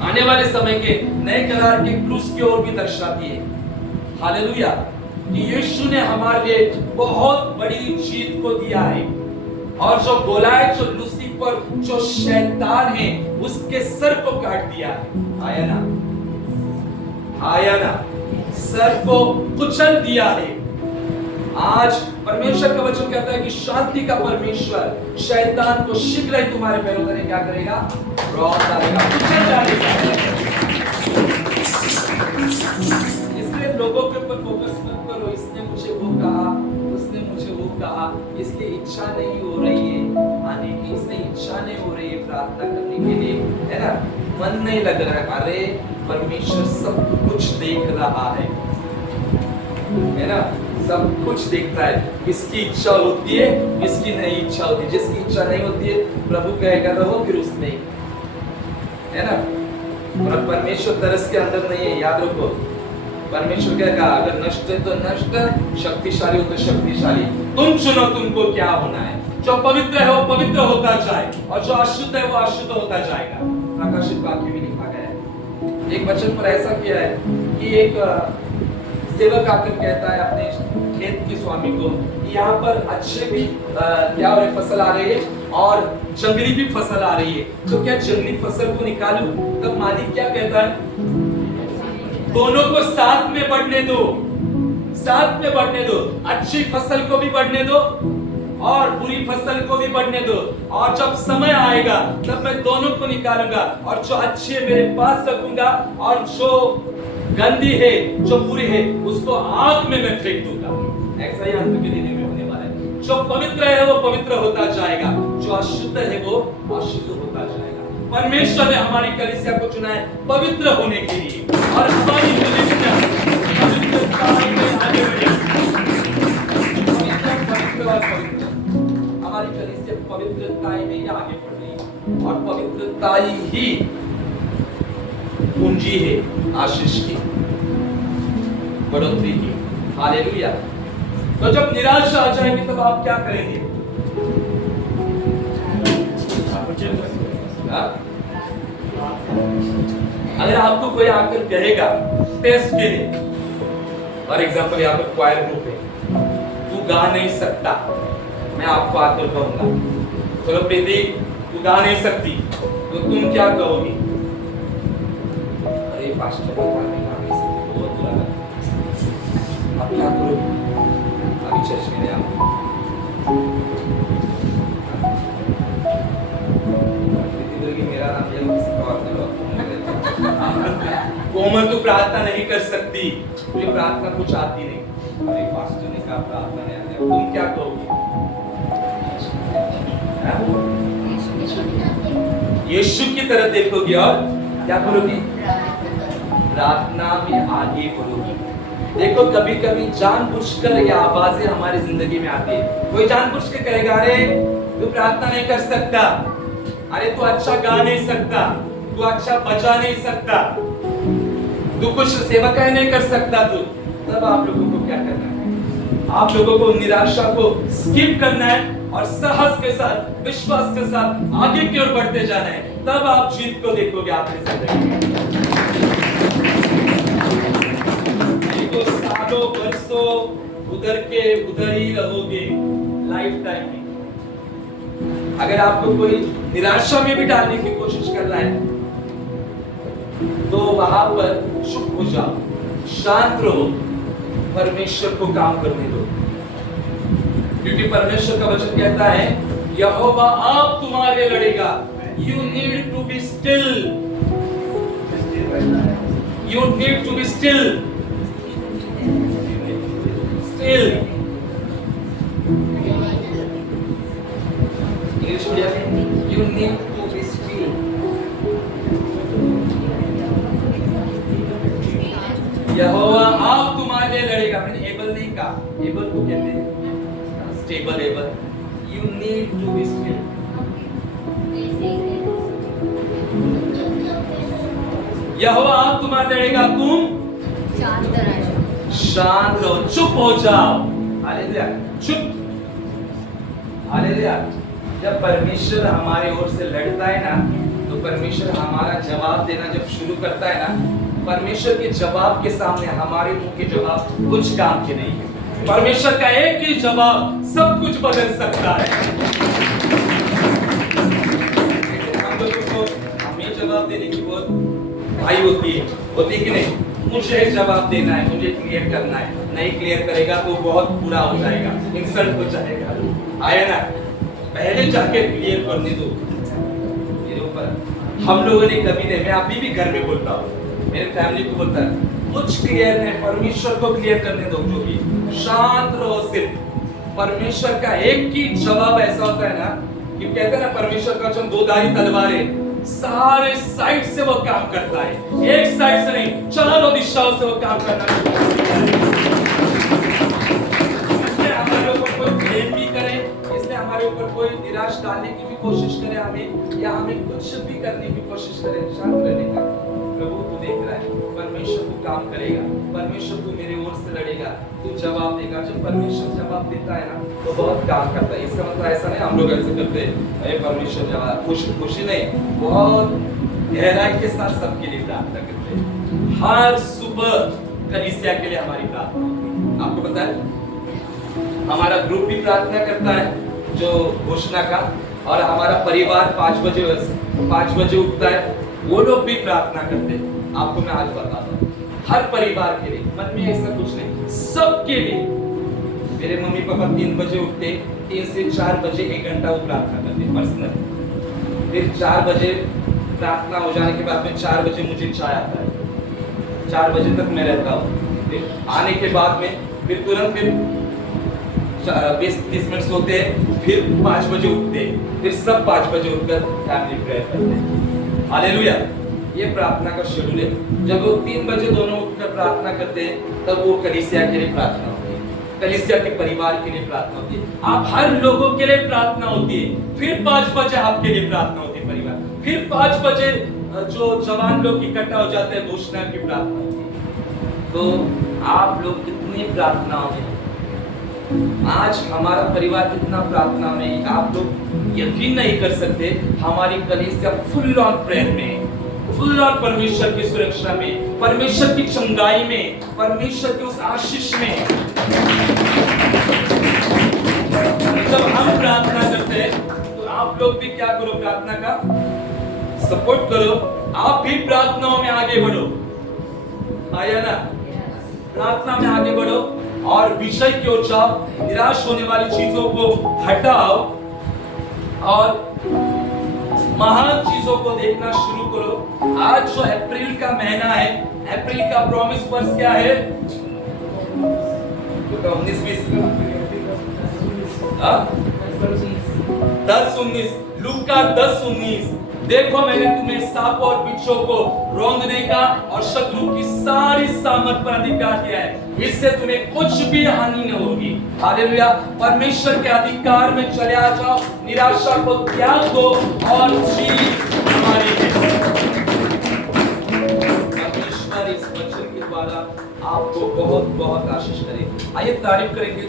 आने वाले समय के नए करार के क्रूस की ओर भी दर्शाती है। हालेलुया। कि यीशु ने हमारे लिए बहुत बड़ी जीत को दिया है और जो गोलायत, जो लूसीफर, जो शैतान है, उसके सर को काट दिया है। आया ना? आया ना? सर को कुचल दिया है। आज परमेश्वर का वचन कहता है कि शांति का परमेश्वर शैतान को शीघ्र ही तुम्हारे पैरों तले क्या करेगा? रौंद डालेगा, कुचल डालेगा। इसलिए लोगों के ऊपर फोकस मत करो, इसने मुझे वो कहा, उसने मुझे वो कहा, इसलिए इच्छा नहीं हो रही है आने की, इसलिए इच्छा नहीं हो रही है प्रार्थना करने के लिए, है ना? मन नहीं लग रहा है। अरे परमेश्वर सब कुछ देख रहा है ना? सब कुछ देखता है। किसकी इच्छा होती है, किसकी नहीं इच्छा होती है। जिसकी इच्छा नहीं होती है प्रभु कहेगा रहो, फिर उसने, है ना? और परमेश्वर तरस के अंदर नहीं है, याद रखो। परमेश्वर क्या कहा? अगर नष्ट है तो नष्ट, शक्तिशाली हो तो शक्तिशाली। तुम चुनो तुमको क्या होना है। जो पवित्र है वो पवित्र होता जाए और जो अशुद्ध है वो अशुद्ध होता जाएगा। प्रकाशित वाक्य में लिखा गया है। एक वचन पर ऐसा किया है कि एक सेवक आकर कहता है अपने खेत के स्वामी को, यहाँ पर अच्छे भी क्या हो रही फसल आ रही है और जंगली भी फसल आ रही है, तो क्या जंगली फसल को निकालूं? तब मालिक क्या कहता है? दोनों को साथ में बढ़ने दो, साथ में बढ़ने दो। अच्छी फसल को भी बढ़ने दो और बुरी फसल को भी बढ़ने दो, और जब समय आएगा तब मैं दोनों को निकालूंगा और जो अच्छी है मेरे पास रखूंगा और जो गंदी है, जो बुरी है, उसको आग में मैं फेंक दूंगा। ऐसा ही अंत के दिन में होने वाला है। जो पवित्र है वो पवित्र होता जाएगा, जो अशुद्ध है वो अशुद्ध होता जाएगा। परमेश्वर ने हमारी कलीसिया को चुना है पवित्र होने के लिए और हमारी कलीसिया पवित्रता में आगे बढ़े। हमारी कलीसिया पवित्रता में ही आगे बढ़ रही है और पवित्रता ही पूंजी है आशीष की, बढ़ोतरी की। हालेलुया। तो जब निराशा आ जाएगी तब आप क्या करेंगे? अगर आपको कोई आकर कहेगा टेस्ट के लिए, फॉर एग्जाम्पल यहाँ पर क्वायर ग्रुप है, तू गा नहीं सकता, मैं आपको आकर कहूंगा चलो प्रीति तू गा नहीं सकती, तो तुम क्या कहोगी? अरे पास्टर गा नहीं सकती, बहुत बुरा लगा। अब क्या करोगे? अभी चर्च में ले आओ। मेरा नाम ये किसी का और करो। कोमल तू प्रार्थना नहीं कर सकती, तुझे प्रार्थना कुछ आती नहीं। अरे पास्टर ने कहा प्रार्थना नहीं आती, तुम क्या कहोगे? यीशु की तरह देखोगे और क्या करोगी? प्रार्थना में आगे बढ़ोगी। देखो कभी कभी जानबूझकर ये आवाजें हमारी जिंदगी में आती है। कोई जानबूझ के कहेगा अरे तू प्रार्थना नहीं कर सकता, अरे तू अच्छा गा नहीं सकता, तू अच्छा बजा नहीं सकता, तू कुछ सेवा नहीं कर सकता। तू तब आप लोगों को क्या करना है? आप लोगों को निराशा को स्किप करना है और साहस के साथ, विश्वास के साथ आगे की ओर बढ़ते जाना है। तब आप जीत को देखोगे आपकी जिंदगी में। तो सालों वर्षों उधर के उधर ही रहोगे लाइफ टाइम में। अगर आपको कोई निराशा में भी डालने की कोशिश कर रहा है तो वहां पर चुप हो जाओ, शांत रहो, परमेश्वर को काम करने दो। क्योंकि परमेश्वर का वचन कहता है यहोवा आप तुम्हारे लिए लड़ेगा। You need to be still, you need to be still, still. English में you need to be still. यहोवा आप तुम्हारे लिए लड़ेगा। मैंने एबल नहीं कहा, एबल को कहते हैं stable able. You need to be still. यहोवा आप तुम्हारे लड़ेगा, तुम शांत रहो, चुप हो जाओ। हालेलुया, चुप। हालेलुया। जब परमेश्वर हमारे ओर से लड़ता है ना, तो परमेश्वर हमारा जवाब देना जब शुरू करता है ना, परमेश्वर के जवाब के सामने हमारे मुंह के जवाब कुछ काम के नहीं है। परमेश्वर का एक ही जवाब सब कुछ बदल सकता है। हम लोगों को हमें जवाब देने की बहुत भाई होती है कि नहीं? मुझे जवाब देना है, मुझे क्लियर करना है। नहीं क्लियर करेगा तो बहुत बुरा हो जाएगा, इंसल्ट हो जाएगा। आया ना, पहले जाके क्लियर करने दो। मेरे ऊपर हम लोगों ने कभी नहीं, मैं अभी भी घर में बोलता हूँ, मेरे फैमिली को बोलता है कुछ क्लियर नहीं, परमेश्वर को क्लियर करने दो। जो भी शांत रहो, सिर्फ परमेश्वर का एक ही जवाब ऐसा होता है ना कि कहते हैं ना, परमेश्वर का वचन दो धारी तलवार है, सारे साइड से वो काम करता है, एक साइड से नहीं, चारों दिशाओं से वो काम करना है। इसलिए हमारे ऊपर कोई ब्लेम भी करे, इसलिए हमारे ऊपर कोई निराश डालने की भी कोशिश करे हमें, या हमें कुछ भी करने की कोशिश करे, शांत रहने का। प्रभु तू देख रहा है, परमेश्वर तू काम करेगा, परमेश्वर तू मेरे ओर से लड़ेगा, तू जवाब देगा। जब परमेश्वर जवाब देता है ना, तो बहुत काम करता है। इसका मतलब ऐसा नहीं हम लोग ऐसे करते हैं, अरे परमेश्वर जवाब, खुशी नहीं, बहुत गहराई के साथ सबके लिए प्रार्थना करते हैं। हर सुबह कलीसिया के लिए हमारी प्रार्थना, आपको पता है हमारा ग्रुप भी प्रार्थना करता है जो घोषणा का, और हमारा परिवार 5 बजे उठता है, वो लोग भी प्रार्थना करते हैं। आपको मैं आज बताता हूँ, हर परिवार के लिए, मन में ऐसा कुछ नहीं, सबके लिए। मेरे मम्मी पापा 3 बजे उठते, 3 से 4 बजे 1 घंटा वो प्रार्थना करते पर्सनल। फिर 4 बजे प्रार्थना हो जाने के बाद में 4 बजे मुझे चाय आता है, 4 बजे तक मैं रहता हूँ। फिर आने के बाद में फिर तुरंत फिर 20-30 मिनट सोते हैं, फिर 5 बजे उठते हैं, फिर सब 5 बजे उठकर फैमिली प्रेयर करते हैं। हालेलुया। ये प्रार्थना का शेड्यूल है। जब वो 3 बजे दोनों उठकर प्रार्थना करते हैं, तब वो कलीसिया के लिए प्रार्थना होती है, कलीसिया के परिवार के लिए प्रार्थना होती है, आप हर लोगों के लिए प्रार्थना होती है। फिर 5 बजे आपके लिए प्रार्थना होती है परिवार, फिर 5 बजे जो जवान लोग इकट्ठा हो जाते हैं, घोषणा की प्रार्थना होती है। तो आप लोग कितनी प्रार्थनाओं में, आज हमारा परिवार कितना प्रार्थना में, आप लोग यकीन नहीं कर सकते। हमारी कलीसिया फुल ऑन प्रेयर में, फुल ऑन परमेश्वर की सुरक्षा में, परमेश्वर की चंगाई में, परमेश्वर की उस आशीष में। जब हम प्रार्थना करते हैं तो आप लोग भी क्या करो, प्रार्थना का सपोर्ट करो, आप भी प्रार्थनाओं में आगे बढ़ो। आया ना, प्रार्थना में आगे बढ़ो और विषय की ओर जाओ, निराश होने वाली चीजों को हटाओ और महान चीजों को देखना शुरू करो। आज जो अप्रैल का महीना है, अप्रैल का प्रॉमिस वर्स क्या है? 10:19 लूका 10:19। देखो मैंने तुम्हें सांप और बिच्छू को रौंदने का और शत्रु की सारी सामर्थ पर अधिकार दिया है, इससे तुम्हें कुछ भी हानि न होगी। हालेलुया। परमेश्वर के अधिकार में चले आ जाओ, निराशा को त्याग दो और जीत हमारी है। परमेश्वर इस वचन के द्वारा आपको बहुत बहुत आशीष करे। आइए तारीफ करेंगे।